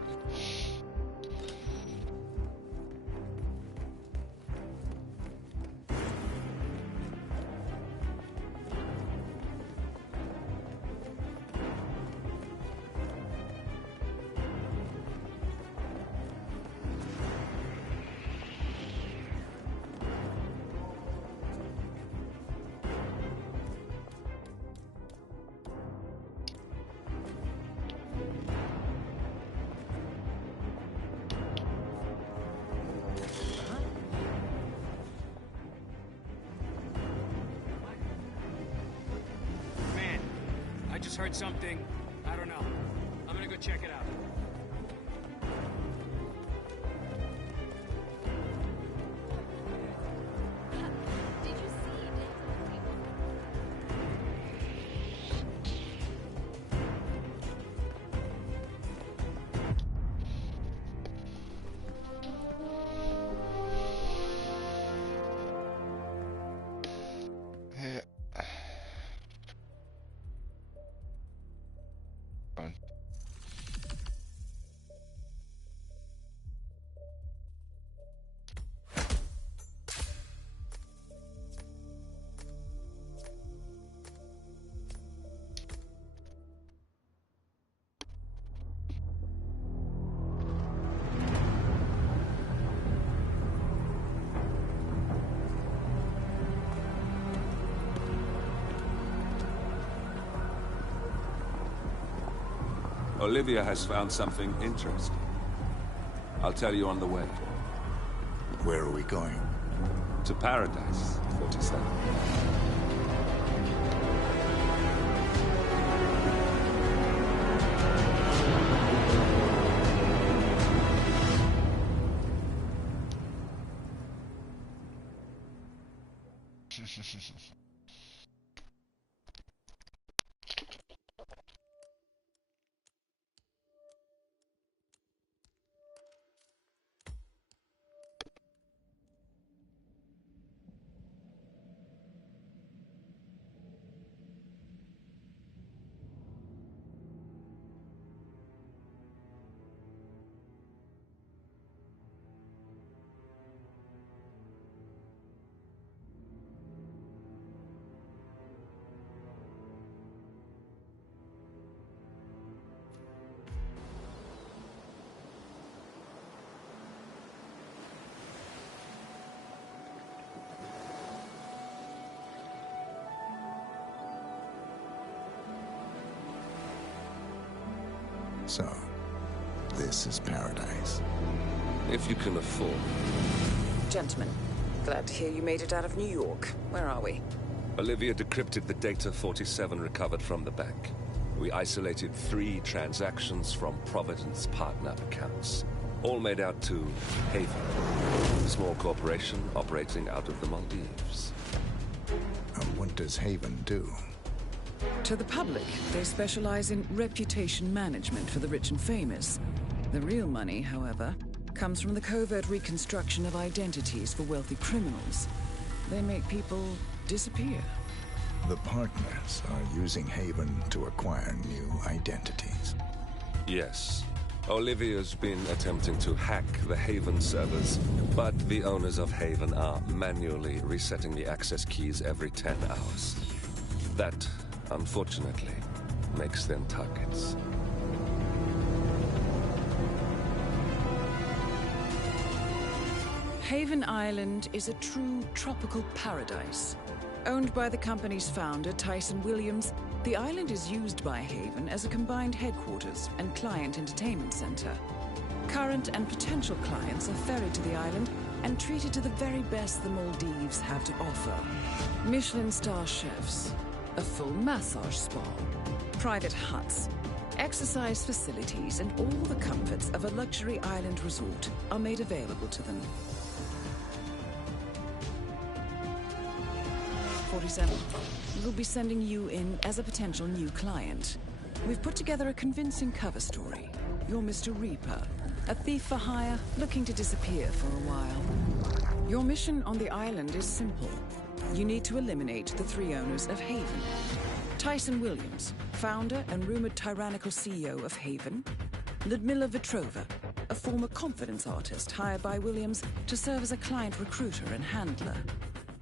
I just heard something. I don't know. I'm gonna go check it out. Olivia has found something interesting. I'll tell you on the way. Where are we going? To Paradise, 47. So, this is Paradise. If you can afford. Gentlemen, glad to hear you made it out of New York. Where are we? Olivia decrypted the data 47 recovered from the bank. We isolated 3 transactions from Providence partner accounts. All made out to Haven, a small corporation operating out of the Maldives. And what does Haven do? To the public, they specialize in reputation management for the rich and famous. The real money, however, comes from the covert reconstruction of identities for wealthy criminals. They make people disappear. The partners are using Haven to acquire new identities. Yes. Olivia's been attempting to hack the Haven servers, but the owners of Haven are manually resetting the access keys every 10 hours. That, unfortunately, makes them targets. Haven Island is a true tropical paradise. Owned by the company's founder, Tyson Williams, the island is used by Haven as a combined headquarters and client entertainment center. Current and potential clients are ferried to the island and treated to the very best the Maldives have to offer. Michelin star chefs, a full massage spa, private huts, exercise facilities, and all the comforts of a luxury island resort are made available to them. 47. We'll be sending you in as a potential new client. We've put together a convincing cover story. You're Mr. Reaper, a thief for hire looking to disappear for a while. Your mission on the island is simple. You need to eliminate the 3 owners of Haven. Tyson Williams, founder and rumored tyrannical CEO of Haven. Ludmila Vetrova, a former confidence artist hired by Williams to serve as a client recruiter and handler.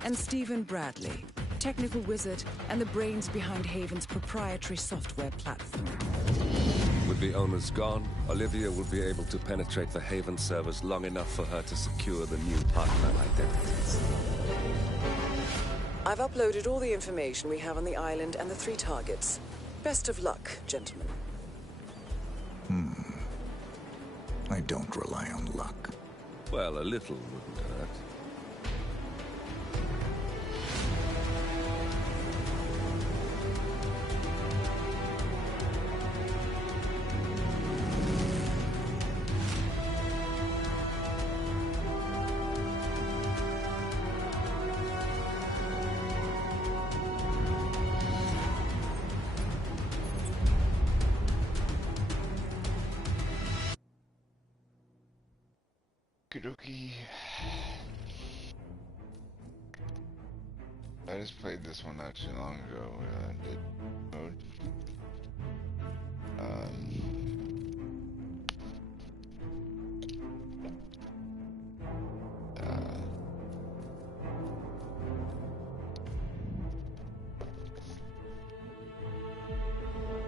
And Stephen Bradley, technical wizard and the brains behind Haven's proprietary software platform. With the owners gone, Olivia will be able to penetrate the Haven servers long enough for her to secure the new partner identities. I've uploaded all the information we have on the island and the 3 targets. Best of luck, gentlemen. I don't rely on luck. Well, a little wouldn't hurt. Okey-dokey. I just played this one not too long ago when I did mode.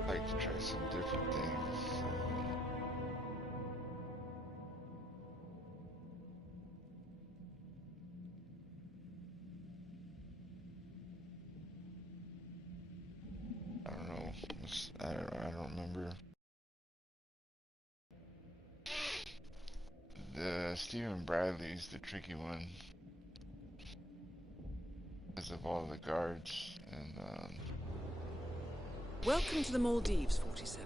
I'd like to try some different things. I don't know. Stephen Bradley's the tricky one. Because of all the guards and, Welcome to the Maldives, 47.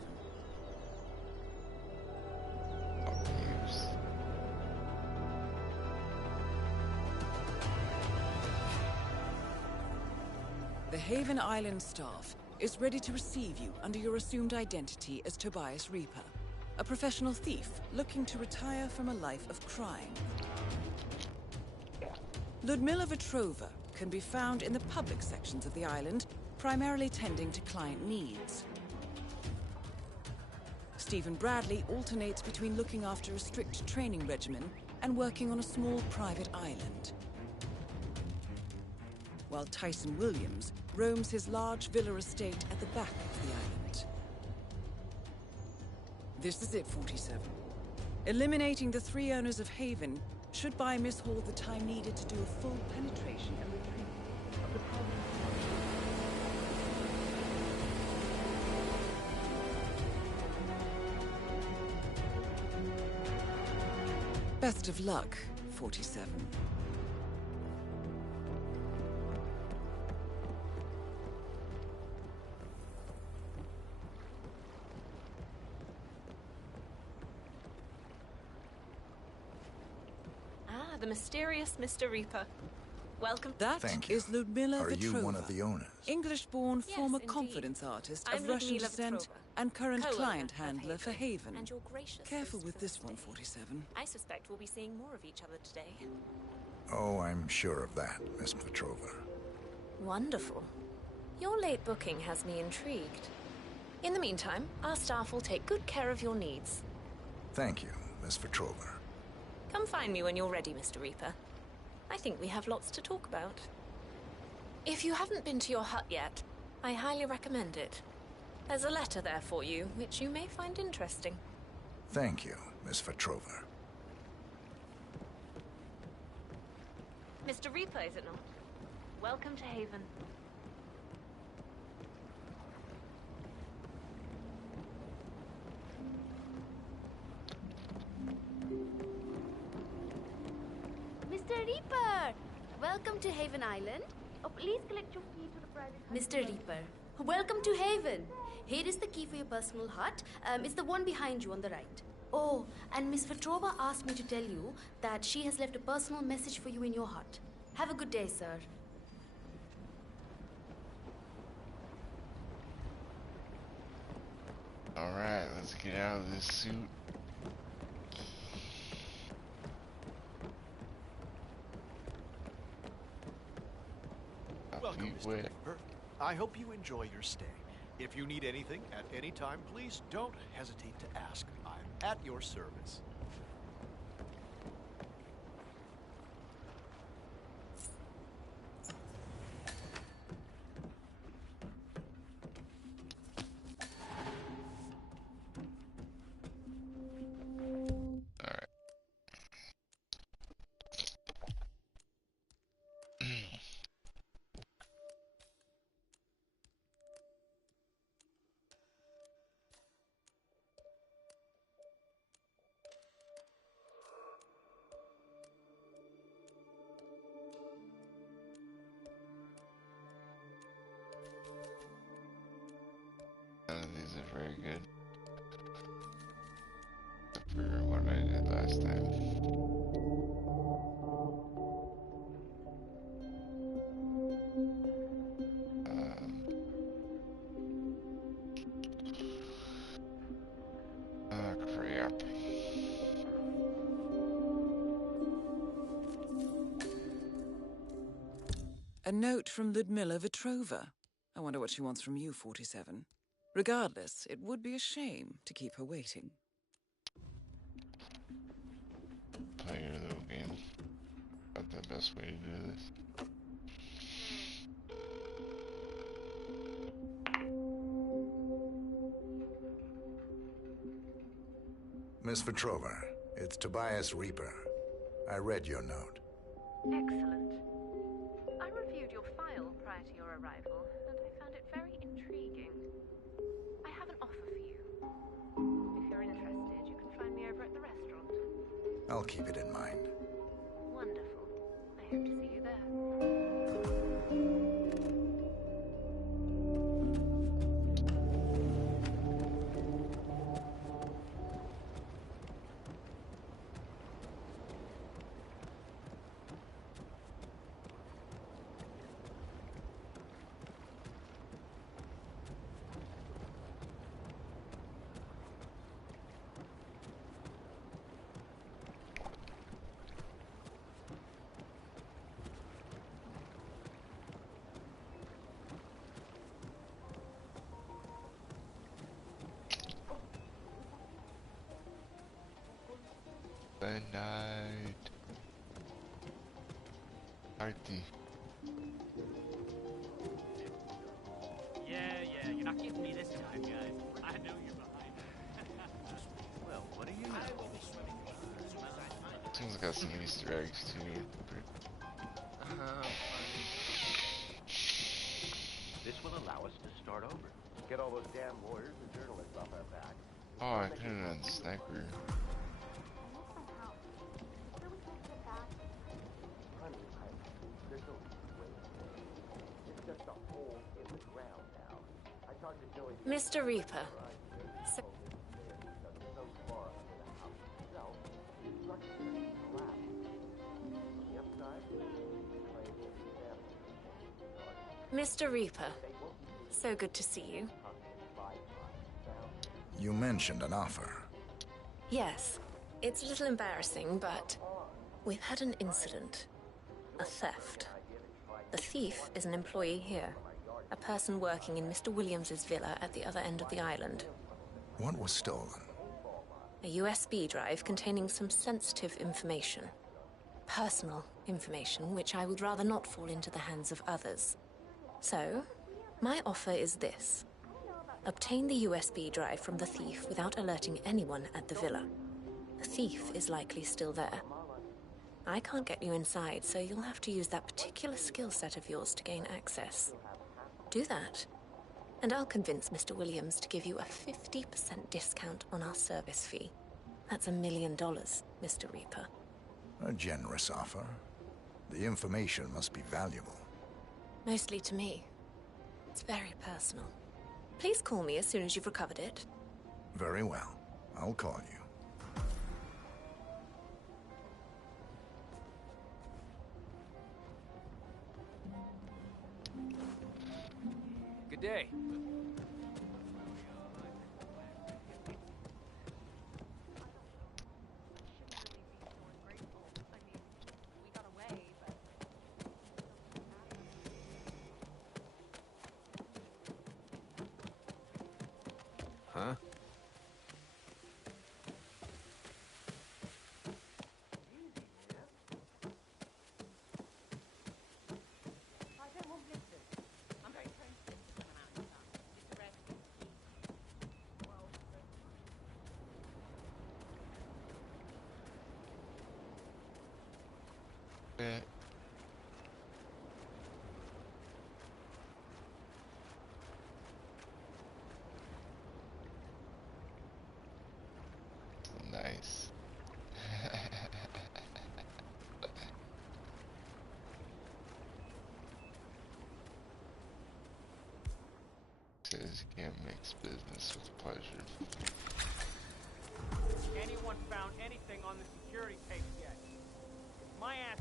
Maldives. The Haven Island staff is ready to receive you under your assumed identity as Tobias Reaper, a professional thief looking to retire from a life of crime. Ludmilla Vetrova can be found in the public sections of the island, primarily tending to client needs. Stephen Bradley alternates between looking after a strict training regimen and working on a small private island, while Tyson Williams roams his large villa estate at the back of the island. This is it, 47. Eliminating the 3 owners of Haven should buy Miss Hall the time needed to do a full penetration and retrieval of the problem. Best of luck, 47. The mysterious Mr. Reaper. Welcome. That Thank you. is Ludmilla Are Vetrova, you one of the owners? English-born Yes, former indeed. confidence artist I'm of Russian Ludmilla descent Vetrova, and current co-owner client of handler for Haven. And your gracious Careful host with for this the one, stay. 47. I suspect we'll be seeing more of each other today. Oh, I'm sure of that, Miss Petrova. Wonderful. Your late booking has me intrigued. In the meantime, our staff will take good care of your needs. Thank you, Miss Petrova. Come find me when you're ready, Mr. Reaper. I think we have lots to talk about. If you haven't been to your hut yet, I highly recommend it. There's a letter there for you, which you may find interesting. Thank you, Miss Petrova. Mr. Reaper, is it not? Welcome to Haven. Mr. Reaper! Welcome to Haven Island. Oh, please collect your key to the private hut. Mr. Reaper, welcome to Haven. Here is the key for your personal hut. It's the one behind you on the right. Oh, and Miss Vetrova asked me to tell you that she has left a personal message for you in your hut. Have a good day, sir. Alright, let's get out of this suit. Welcome, Feet Mr. wet. Reaper. I hope you enjoy your stay. If you need anything at any time, please don't hesitate to ask. I'm at your service. Alright. None of these are very good. Except for what I did last time. Crap. A note from Ludmilla Vetrova. I wonder what she wants from you, 47. Regardless, it would be a shame to keep her waiting. Play your little game. About the best way to do this. Miss Vetrova, it's Tobias Reaper. I read your note. Excellent. I reviewed your file prior to your arrival, and I found it very intriguing. I have an offer for you. If you're interested, you can find me over at the restaurant. I'll keep it in mind. Wonderful. I hope to see you there. Good night. Party. Yeah, you're not getting me this time, guys. I know you're behind. Well, what do you know? I will be swimming as soon as I find it. Seems got some Easter eggs too. This will allow us to start over. Get all those damn lawyers and journalists off our back. Oh, I could have done sniper. Mr. Reaper. Mr. Reaper, so good to see you. You mentioned an offer. Yes, it's a little embarrassing, but we've had an incident. A theft. The thief is an employee here. A person working in Mr. Williams's villa at the other end of the island. What was stolen? A USB drive containing some sensitive information. Personal information, which I would rather not fall into the hands of others. So, my offer is this. Obtain the USB drive from the thief without alerting anyone at the villa. The thief is likely still there. I can't get you inside, so you'll have to use that particular skill set of yours to gain access. Do that, and I'll convince Mr. Williams to give you a 50% discount on our service fee. That's $1 million, Mr. Reaper. A generous offer. The information must be valuable. Mostly to me. It's very personal. Please call me as soon as you've recovered it. Very well. I'll call you. Good day. Huh? Nice. Says you can't mix business with pleasure. Anyone found anything on the security tape yet? My ass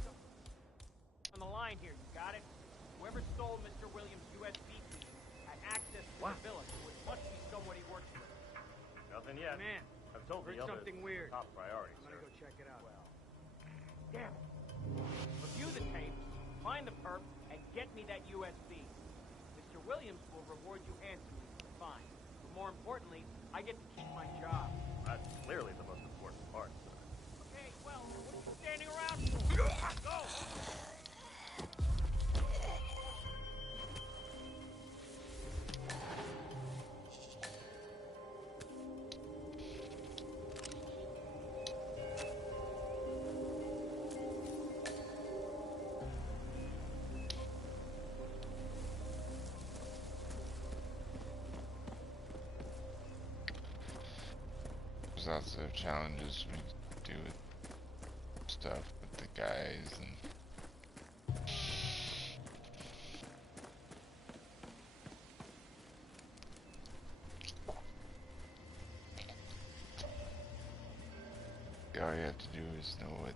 on the line here, you got it? Whoever stole Mr. Williams' USB key had access to the villa, so it must be somebody he works with. Nothing yet. Man, I've told heard the others. something weird. Top priority, I'm gonna sir. go check it out. Damn it. Review the tapes, find the perp, and get me that USB. Mr. Williams will reward you handsomely for the fine. But more importantly, I get to keep my job. That's clearly the most important part, sir. Okay, well, what are you standing around for? Go! There's lots of challenges we do with stuff with the guys and all you have to do is know what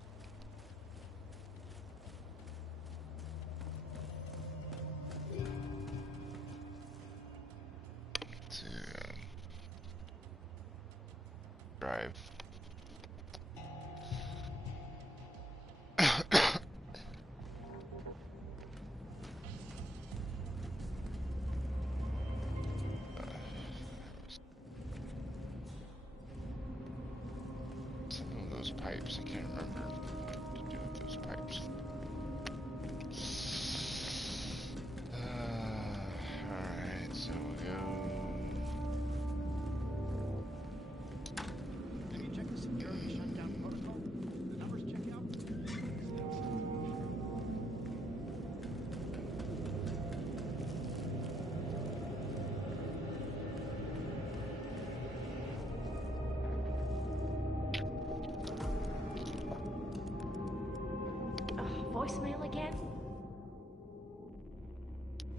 to drive. Some of those pipes, I can't remember what to do with those pipes. Alright, so we'll go. Can you check the security shutdown protocol? The numbers check out? Voicemail again?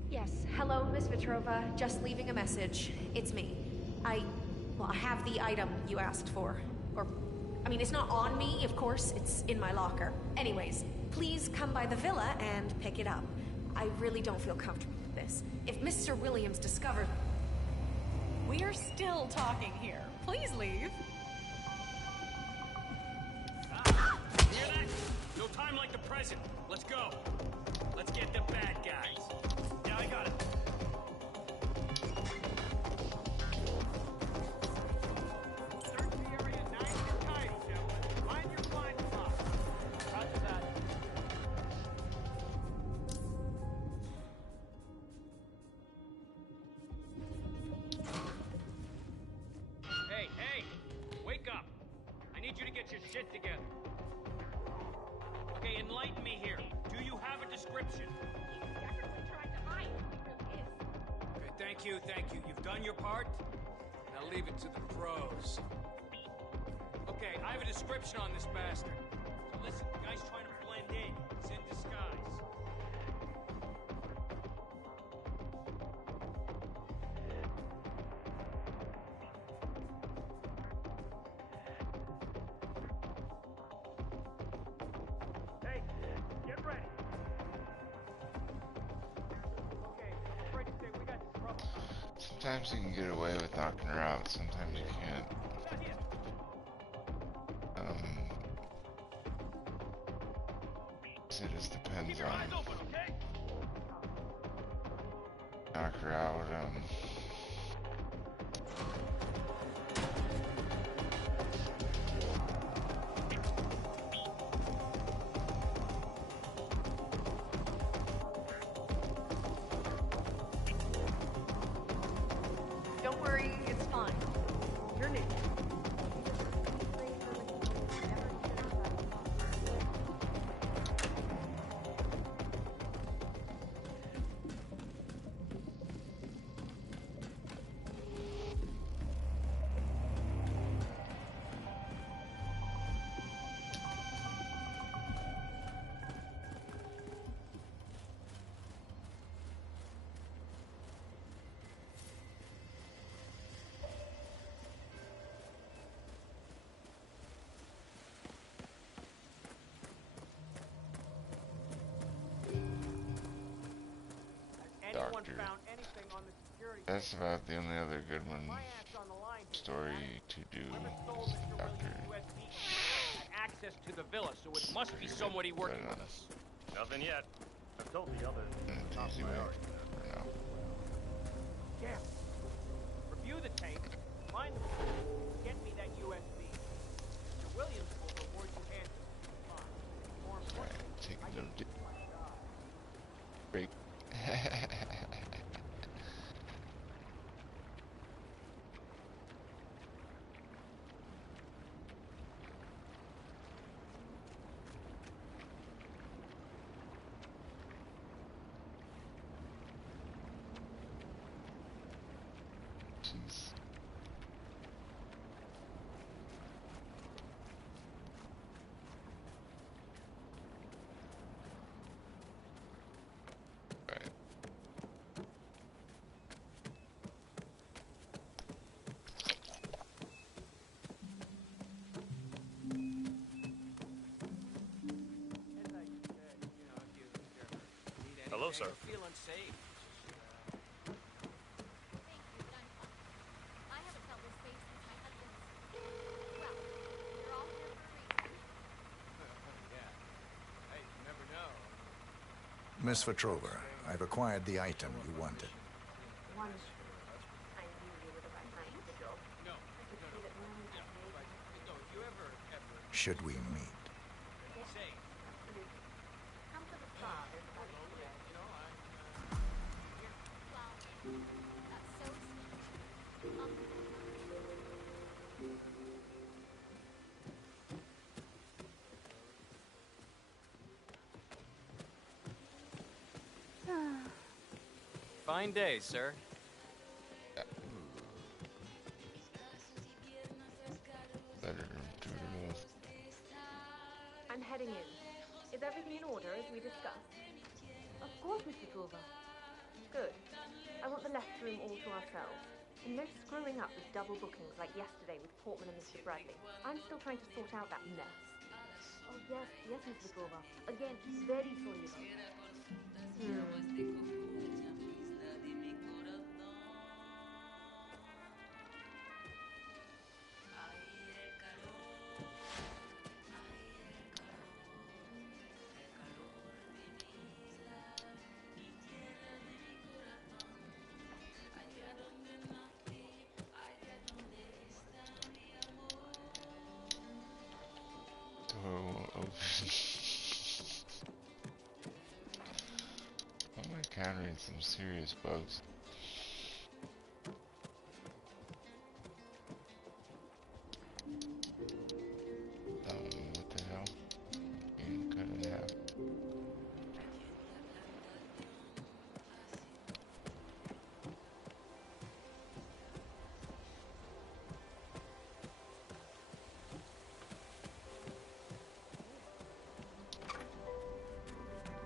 Yes, hello, Miss Petrova. Just leaving a message. It's me. I have the item you asked for. I mean, it's not on me, of course. It's in my locker. Anyways, please come by the villa and pick it up. I really don't feel comfortable with this. If Mr. Williams discovered... We're still talking here. Please leave. Hear that? No time like the present. Let's go. Let's get the bad guys. Yeah, I got it. Search the area nice and tight, gentlemen. Find your blind spot. Roger that. Hey, wake up. I need you to get your shit together. Okay, enlighten me here. Do you have a description? Okay, thank you. You've done your part. Now leave it to the pros. Okay, I have a description on this bastard. So listen, the guy's trying to blend in. He's in disguise. Hey, get ready. Okay, I'm afraid to say we got trouble. Sometimes you can get away with knocking her out, sometimes you can't. So it just depends on knock her out, Don't worry, it's fine. You're new. Doctor. That's about the only other good one story to do. Doctor. Access to the villa, so it must be somebody working with us. Nothing yet. I've told the others. Top Easy priority. way. No. Yeah. Review the tape. Find the get me that USB. Mr. Williams will reward you handsomely. More importantly, Take I no need di- my job. break. Jeez. closer. Feel unsafe. Miss Petrova, I've acquired the item you wanted. Should we meet? Fine day, sir. I'm heading in. Is everything in order as we discussed? Of course, Miss Petrova. Good. I want the left room all to ourselves. And no screwing up with double bookings like yesterday with Portman and Mr. Bradley. I'm still trying to sort out that mess. Oh, yes, Miss Petrova. Again, very sorry about that. I'm encountering some serious bugs. What the hell? Being cut in half.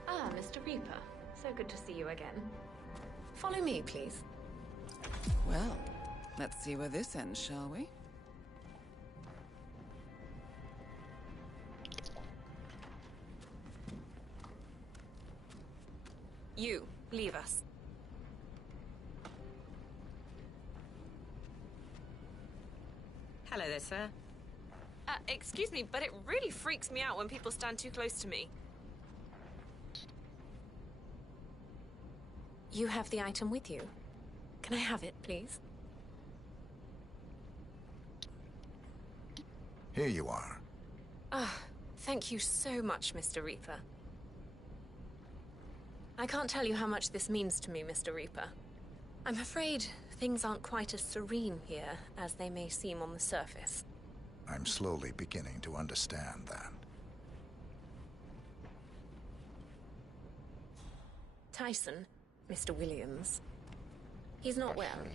Ah, Mr. Reaper. So good to see you again. Follow me, please. Well, let's see where this ends, shall we? You, leave us. Hello there, sir. Excuse me, but it really freaks me out when people stand too close to me. You have the item with you. Can I have it, please? Here you are. Ah, thank you so much, Mr. Reaper. I can't tell you how much this means to me, Mr. Reaper. I'm afraid things aren't quite as serene here as they may seem on the surface. I'm slowly beginning to understand that. Tyson, Mr. Williams. He's not well.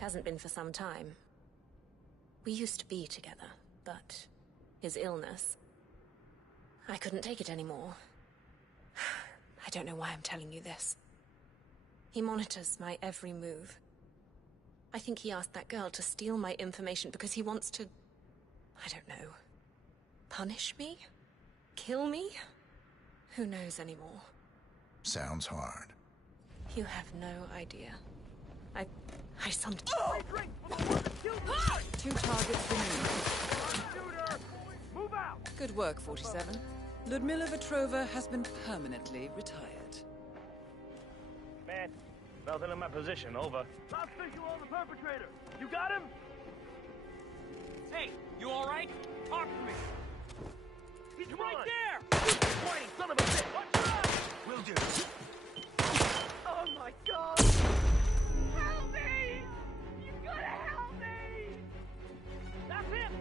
Hasn't been for some time. We used to be together, but his illness... I couldn't take it anymore. I don't know why I'm telling you this. He monitors my every move. I think he asked that girl to steal my information because he wants to... I don't know. Punish me? Kill me? Who knows anymore? Sounds hard. You have no idea. I sometimes... Two targets remaining. Move out! Good work, 47. Ludmila Vetrova has been permanently retired. Man, nothing in my position. Over. Lost visual on the perpetrator. You got him? Hey, you all right? Talk to me. He's right there! Pointing, son of a bitch! Watch your eyes! Will do. Oh my God! Help me! You gotta help me! That's him!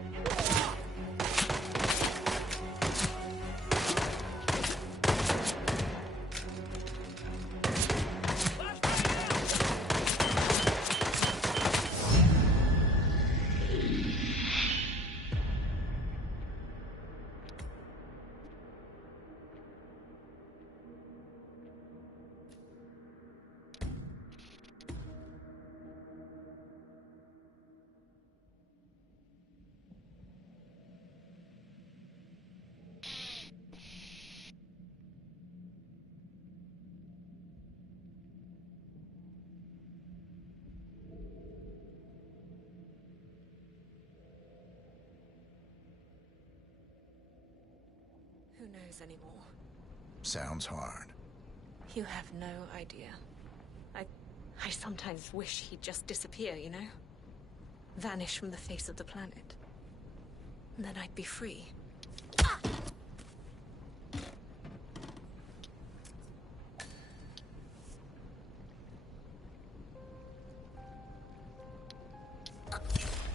Who knows anymore? Sounds hard. You have no idea. I sometimes wish he'd just disappear, you know? Vanish from the face of the planet. And then I'd be free.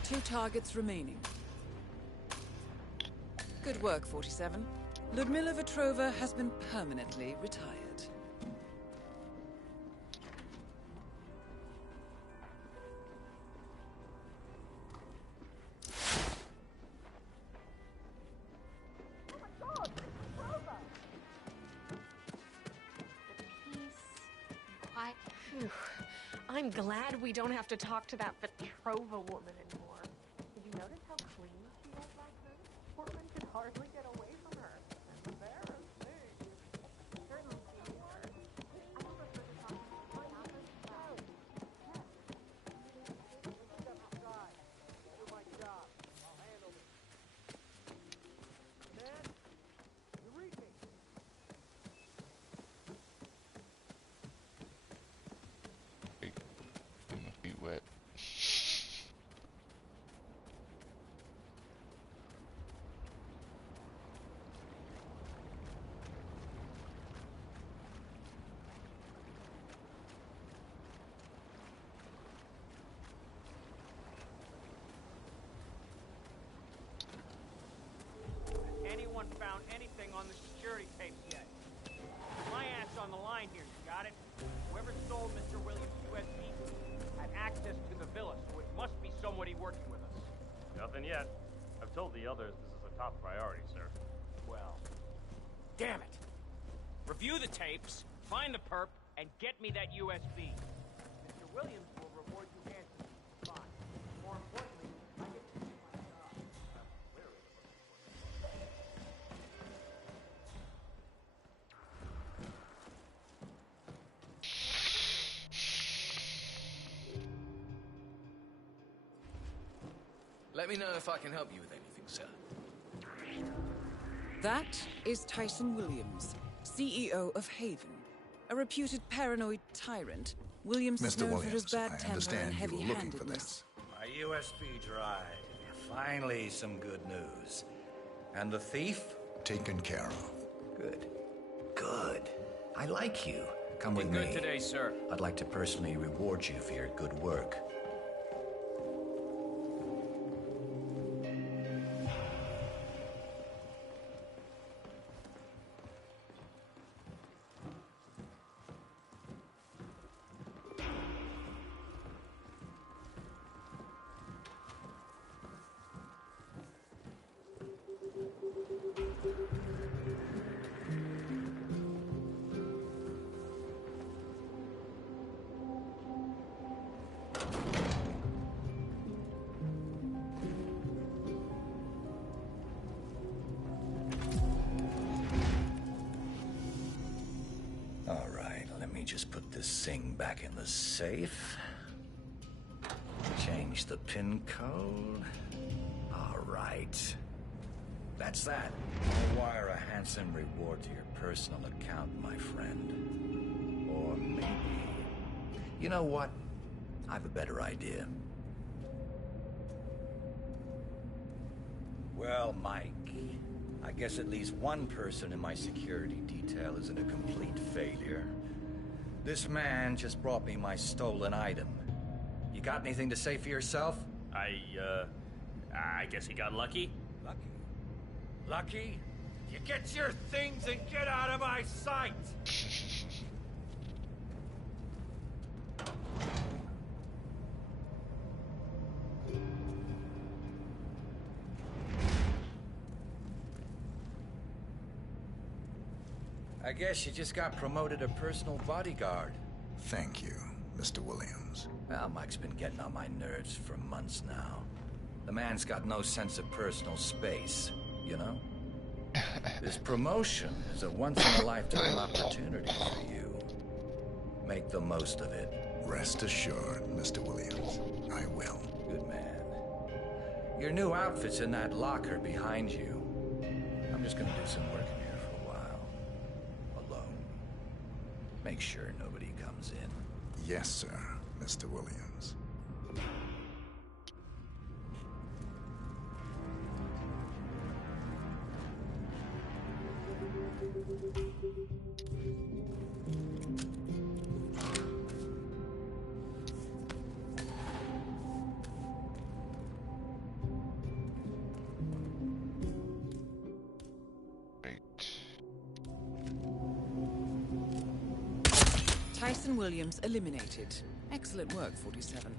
Two targets remaining. Good work, 47. Ludmilla Vetrova has been permanently retired. I'm glad we don't have to talk to that Vetrova woman anymore. Did you notice how clean she was back then? Portman could hardly get away from her. Embarrassing. Certainly seems worse. I don't prefer to talk to her after the show. Step aside. Do my job. I'll handle it. Man, you read me. My feet wet. Anyone found anything on the security tapes yet? My ass on the line here, you got it? Whoever stole Mr. Williams' USB had access to the villa, so it must be somebody working with us. Nothing yet. I've told the others this is a top priority, sir. Well, damn it! Review the tapes, find the perp, and get me that USB. Mr. Williams will reward you handsomely. Fine. More importantly, I get to do my job. Let me know if I can help you with anything, sir. That is Tyson Williams, CEO of Haven. A reputed paranoid tyrant, Williams is known for his bad temper and heavy-handedness. My USB drive. Finally, some good news. And the thief? Taken care of. Good. Good. I like you. Come with me. Good today, sir. I'd like to personally reward you for your good work. All right, let me just put this thing back in the safe. Change the PIN code. All right. That's that. I'll wire a handsome reward to your personal account, my friend. Or maybe... You know what? I have a better idea. Well, Mike, I guess at least one person in my security detail isn't a complete failure. This man just brought me my stolen item. You got anything to say for yourself? I guess he got lucky. Lucky? Lucky? You get your things and get out of my sight! I guess you just got promoted to personal bodyguard. Thank you, Mr. Williams. Well, Mike's been getting on my nerves for months now. The man's got no sense of personal space, you know? This promotion is a once-in-a-lifetime opportunity for you. Make the most of it. Rest assured, Mr. Williams. I will. Good man. Your new outfit's in that locker behind you. I'm just gonna do some work in here, Make sure nobody comes in. Yes, sir, Mr. Williams. Tyson Williams eliminated. Excellent work, 47.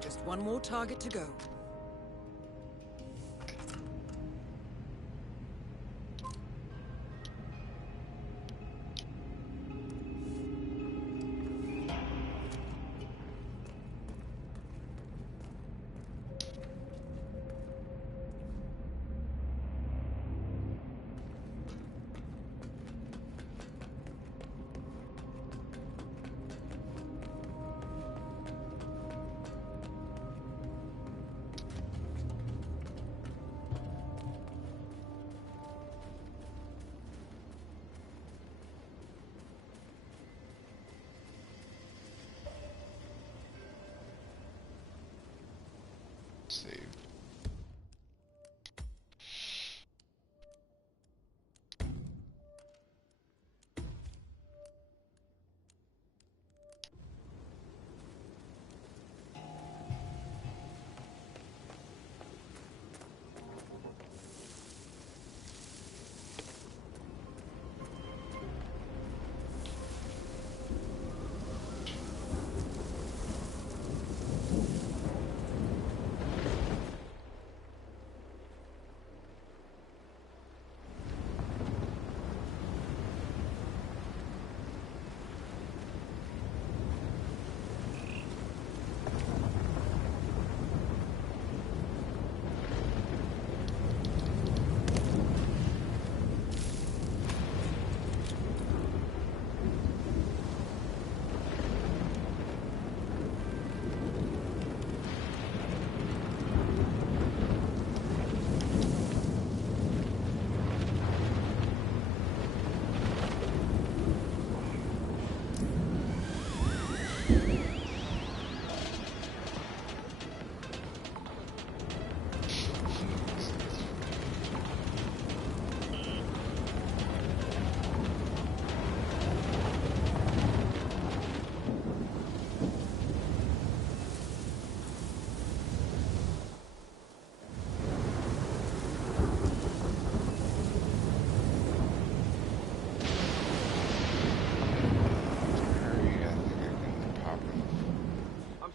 Just one more target to go. Save.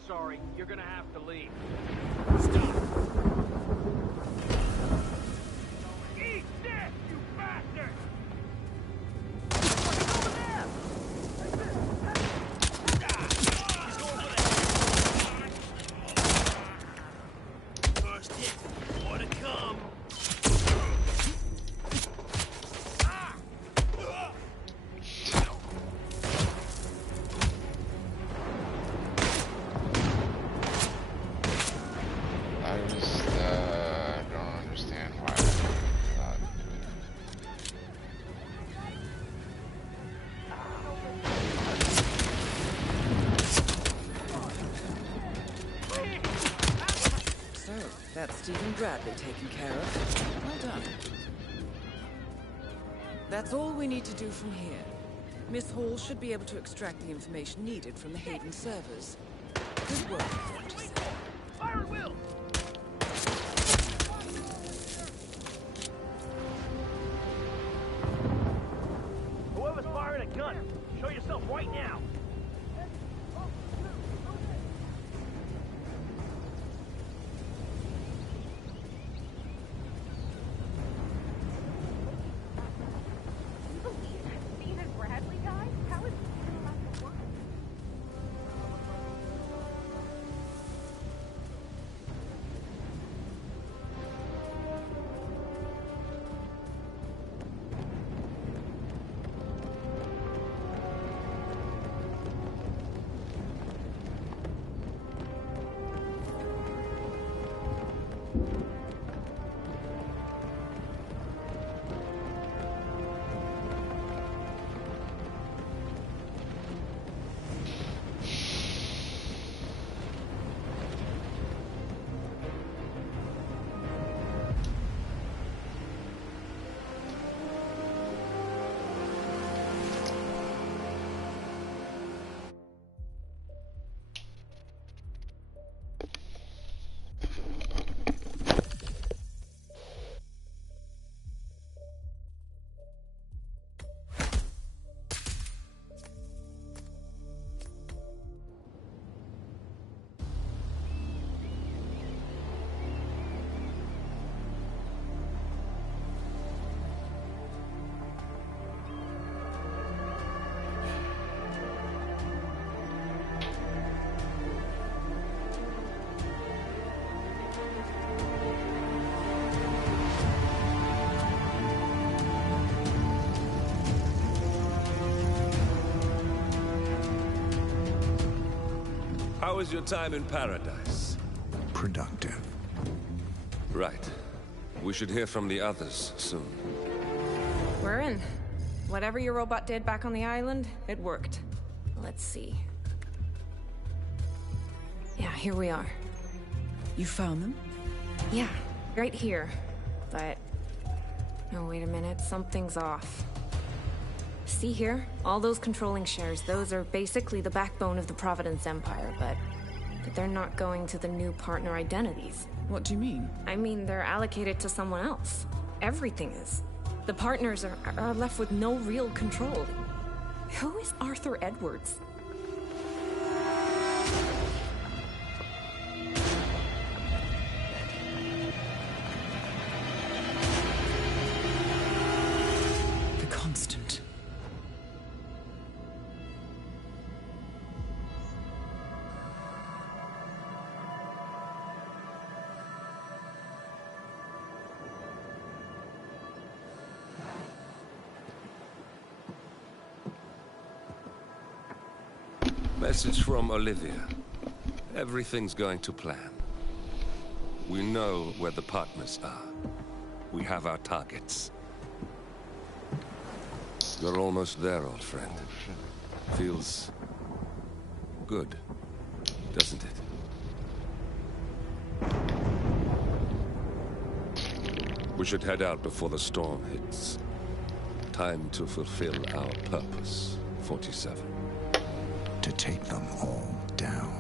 Sorry, you're gonna have to leave. Stop! Eat this, you bastard! What's over there? He's going for the first hit. More to come. That's Stephen Bradley taken care of. Well done. That's all we need to do from here. Miss Hall should be able to extract the information needed from the Haven servers. Good work. Fire at will! Whoever's firing a gun, show yourself right now! How was your time in paradise? Productive. Right. We should hear from the others soon. We're in. Whatever your robot did back on the island, it worked. Let's see. Yeah, here we are. You found them? Yeah, right here. But... oh, wait a minute. Something's off. See here? All those controlling shares, those are basically the backbone of the Providence Empire, but they're not going to the new partner identities. What do you mean? I mean, they're allocated to someone else. Everything is. The partners are left with no real control. Who is Arthur Edwards? The Constant. Message from Olivia. Everything's going to plan. We know where the partners are. We have our targets. You're almost there, old friend. Feels good, doesn't it? We should head out before the storm hits. Time to fulfill our purpose, 47. To take them all down.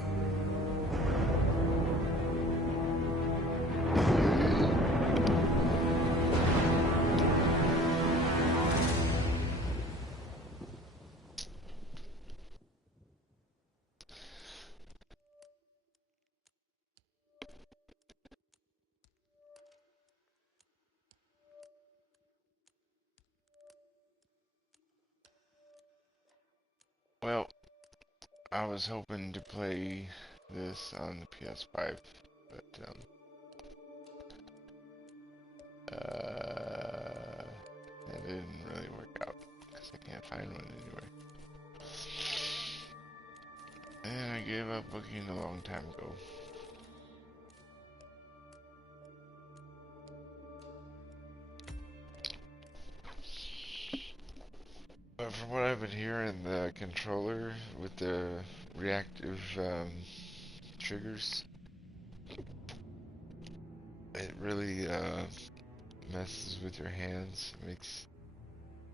Well, I was hoping to play this on the PS5, but that didn't really work out because I can't find one anywhere. And I gave up looking a long time ago. But from what I've been hearing, the controller with the reactive triggers, it really messes with your hands. Makes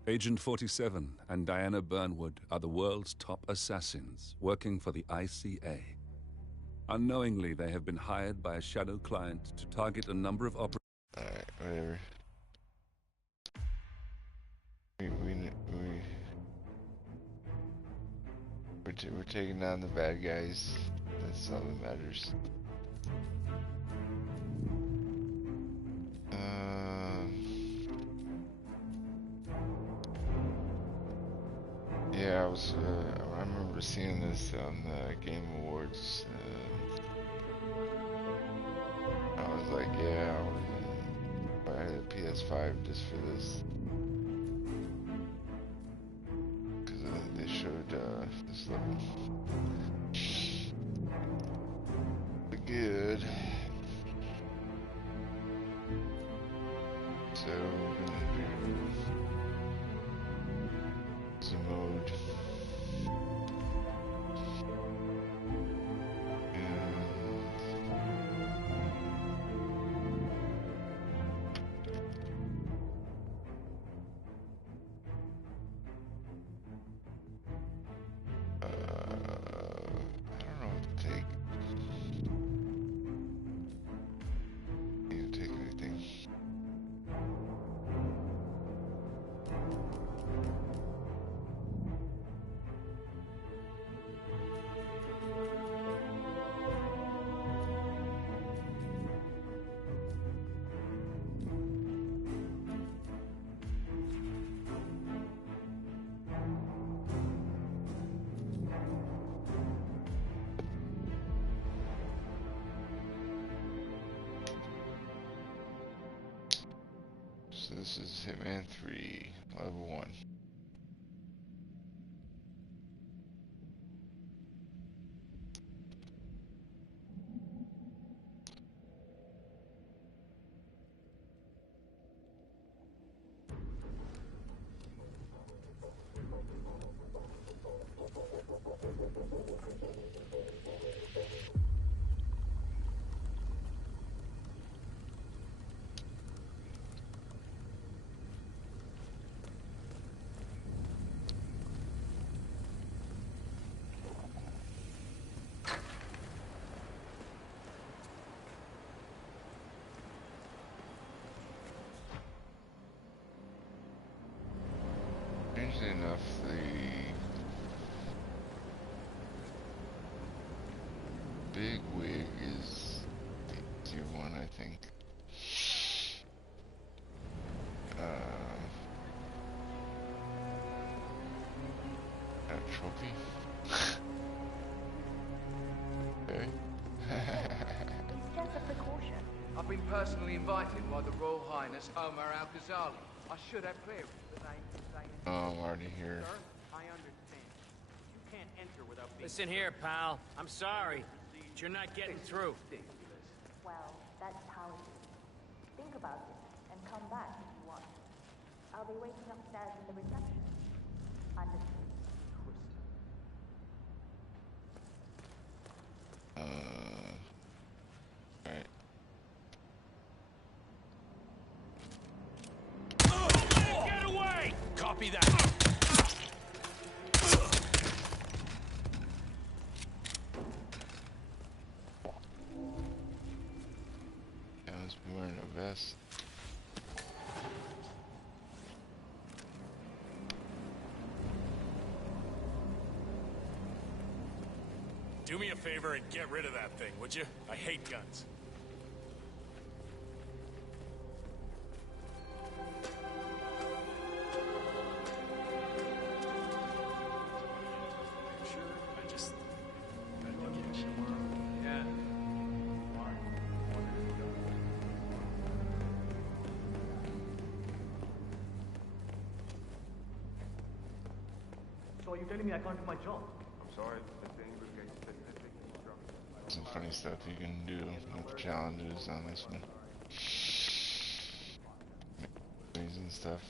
Agent 47 and Diana Burnwood are the world's top assassins working for the ICA. Unknowingly, they have been hired by a shadow client to target a number of operators. Alright, whatever. We're taking down the bad guys. That's all that matters. Yeah, I remember seeing this on the Game Awards. I was like, yeah, I would buy the PS5 just for this. They showed this level. Good. So we're gonna do some mode. So this is Hitman 3, level 1. Strangely enough, the big wig is the tier 1, I think. A trophy? Okay. Just a precaution. I've been personally invited by the Royal Highness Omar Al-Ghazali. I should have clearance, but they say... Oh, I'm already here. Sir, I understand. You can't enter without being... Listen here, pal. I'm sorry, but you're not getting through. Well, that's how it is. Think about it and come back if you want. I'll be waiting upstairs in the reception. Understood. Alright. Get away! Copy that. I must be wearing a vest. Do me a favor and get rid of that thing, would you? I hate guns. So you're telling me I can't do my job? I'm sorry. Some funny stuff you can do with challenges on this one. And stuff.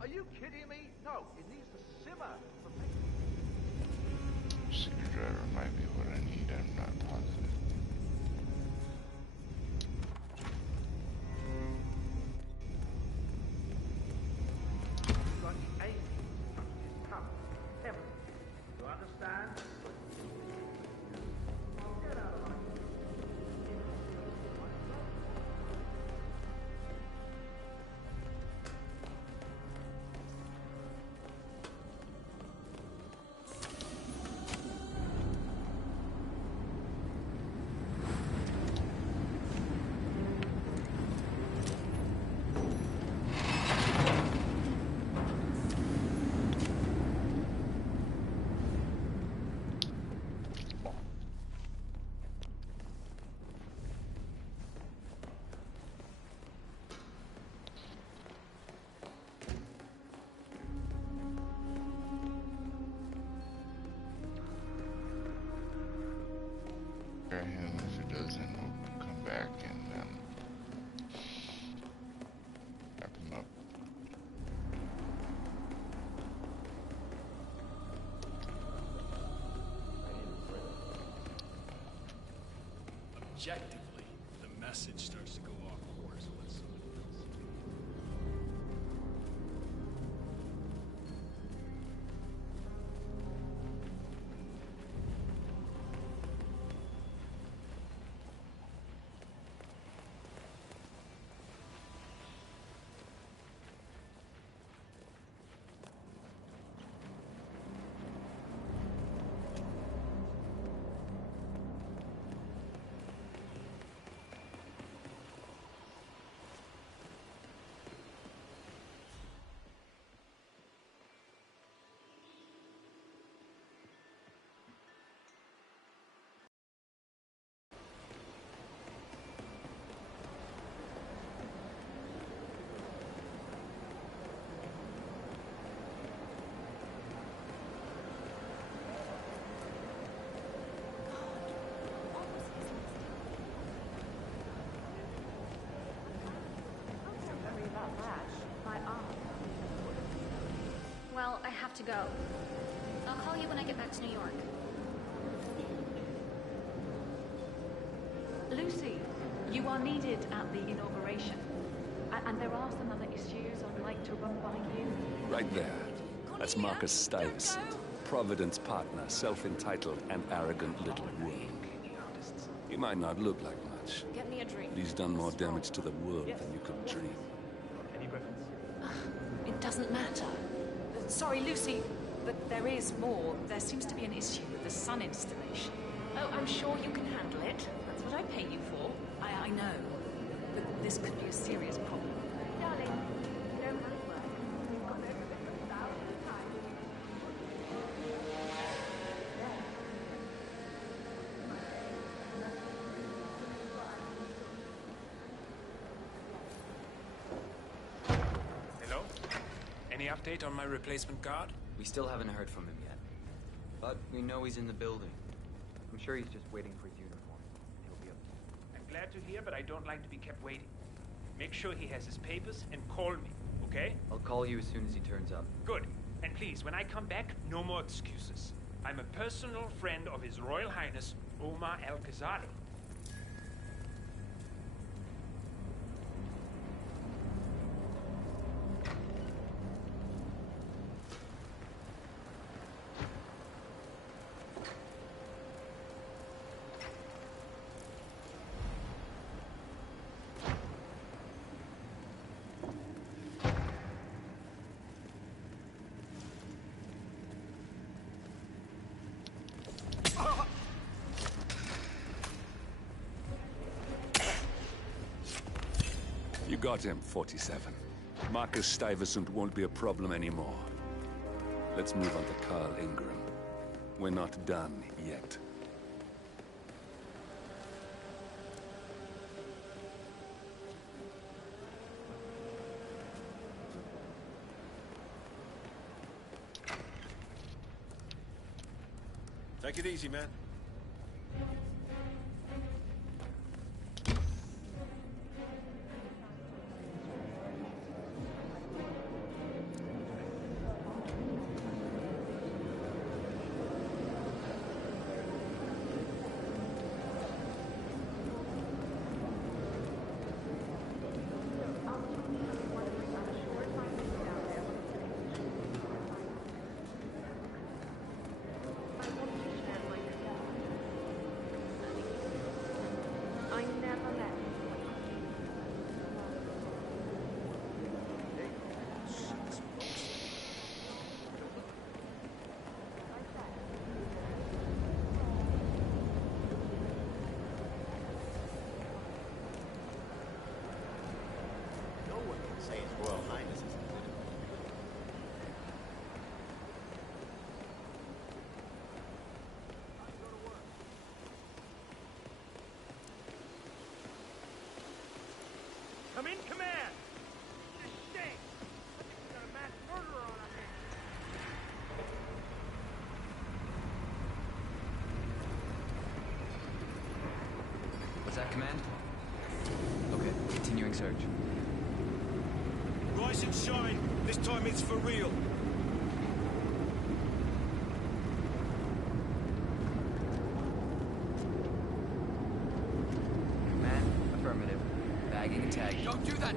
Are you kidding me? No, it needs to simmer. Screwdriver might be what I need, I'm not positive. Such aim is come. Heaven. You understand? Get out of my Grab him. If it doesn't, we'll come back and wrap him up. Objectively, the message starts to go off course when somebody else. to go. I'll call you when I get back to New York. Lucy, you are needed at the inauguration. And there are some other issues I'd like to run by you. Right there. That's Marcus Stuyvesant, Providence partner, self-entitled and arrogant little world. He might not look like much, Get me a drink. but he's done more damage to the world than you could dream. Any preference? It doesn't matter. Sorry, Lucy, but there is more. There seems to be an issue with the sun installation. Oh, I'm sure you can handle it. That's what I pay you for. I know, but this could be a serious problem. Darling, don't worry. We've gone over this 1,000 times. Hello? Any update on my replacement guard? We still haven't heard from him yet. But we know he's in the building. I'm sure he's just waiting for his uniform. He'll be up. I'm glad to hear, but I don't like to be kept waiting. Make sure he has his papers and call me, okay? I'll call you as soon as he turns up. Good. And please, when I come back, no more excuses. I'm a personal friend of His Royal Highness, Omar Al-Ghazali. You got him, 47. Marcus Stuyvesant won't be a problem anymore. Let's move on to Carl Ingram. We're not done yet. Take it easy, man. Come in, command! It's a shame! We've got a mass murderer on our hands! What's that, Command? Okay, continuing search. Rise and shine! This time it's for real! Command, affirmative. Bagging and tagging. Don't do that!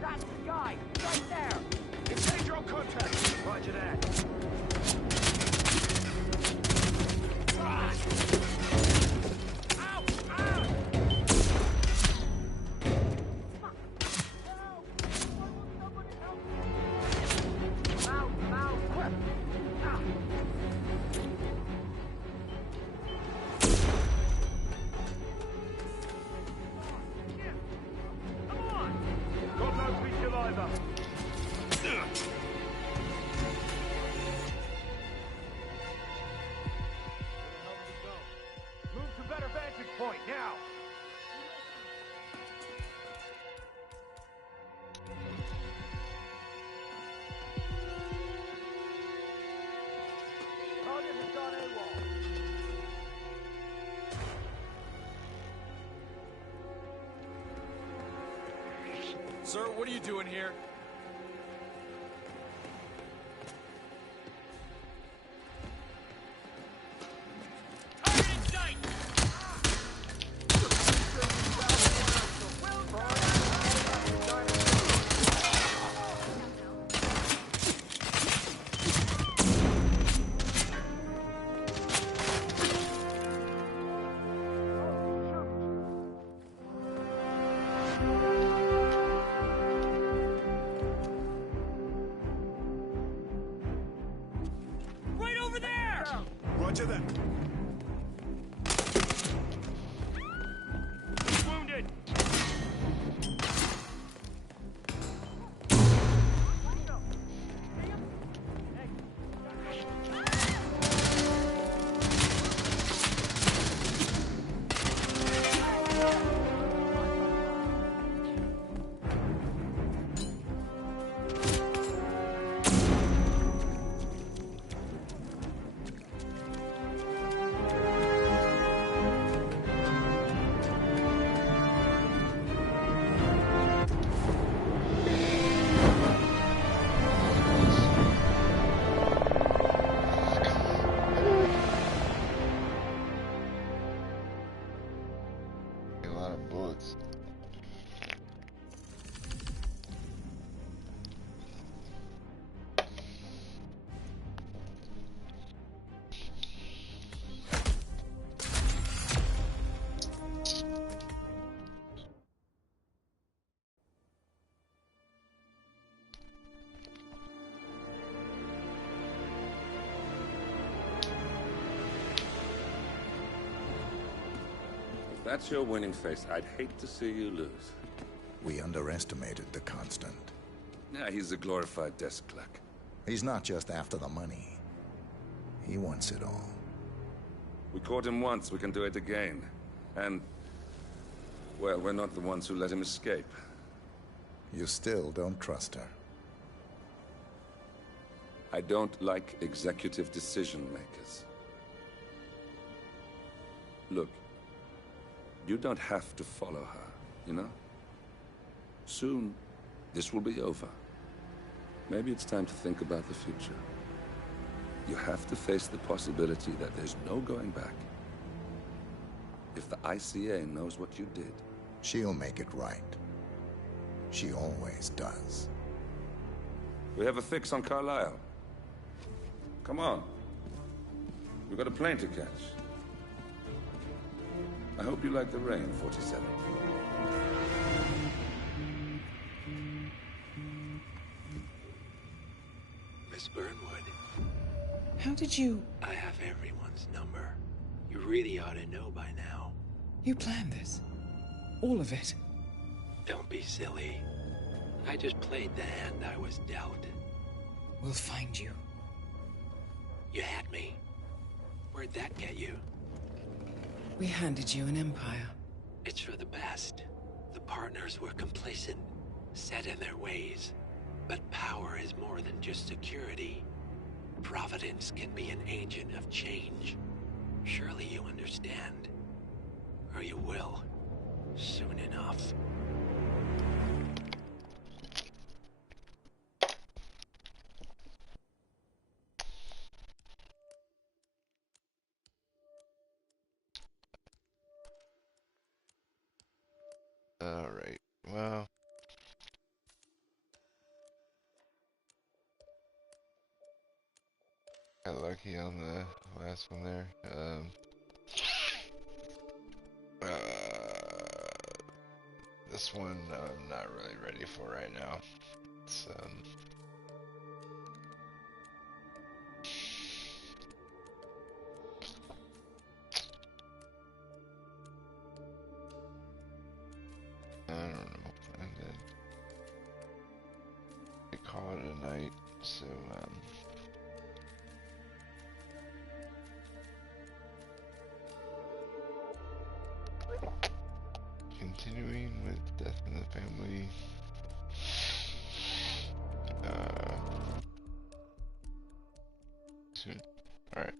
That's the guy! Right there! Engage on contact! Roger that. Ow! Ow! Mount! Mount! Ah! Sir, what are you doing here? Right over there! Roger that. Wounded! A lot of bullets. If that's your winning face, I'd hate to see you lose. We underestimated the Constant. Yeah, he's a glorified desk clerk. He's not just after the money. He wants it all. We caught him once, we can do it again. And, well, we're not the ones who let him escape. You still don't trust her. I don't like executive decision makers. Look, you don't have to follow her, you know? Soon, this will be over. Maybe it's time to think about the future. You have to face the possibility that there's no going back. If the ICA knows what you did... She'll make it right. She always does. We have a fix on Carlisle. Come on. We've got a plane to catch. I hope you like the rain, 47. Miss Burnwood. How did you... I have everyone's number. You really ought to know by now. You planned this? All of it? Don't be silly. I just played the hand I was dealt. We'll find you. You had me. Where'd that get you? We handed you an empire. It's for the best. The partners were complacent, set in their ways. But power is more than just security. Providence can be an agent of change. Surely you understand. Or you will. Soon enough. Alright, well... Got lucky on the last one there. This one I'm not really ready for right now. It's, I don't know. And then we call it a night, so continuing with Death in the Family. Soon. Alright.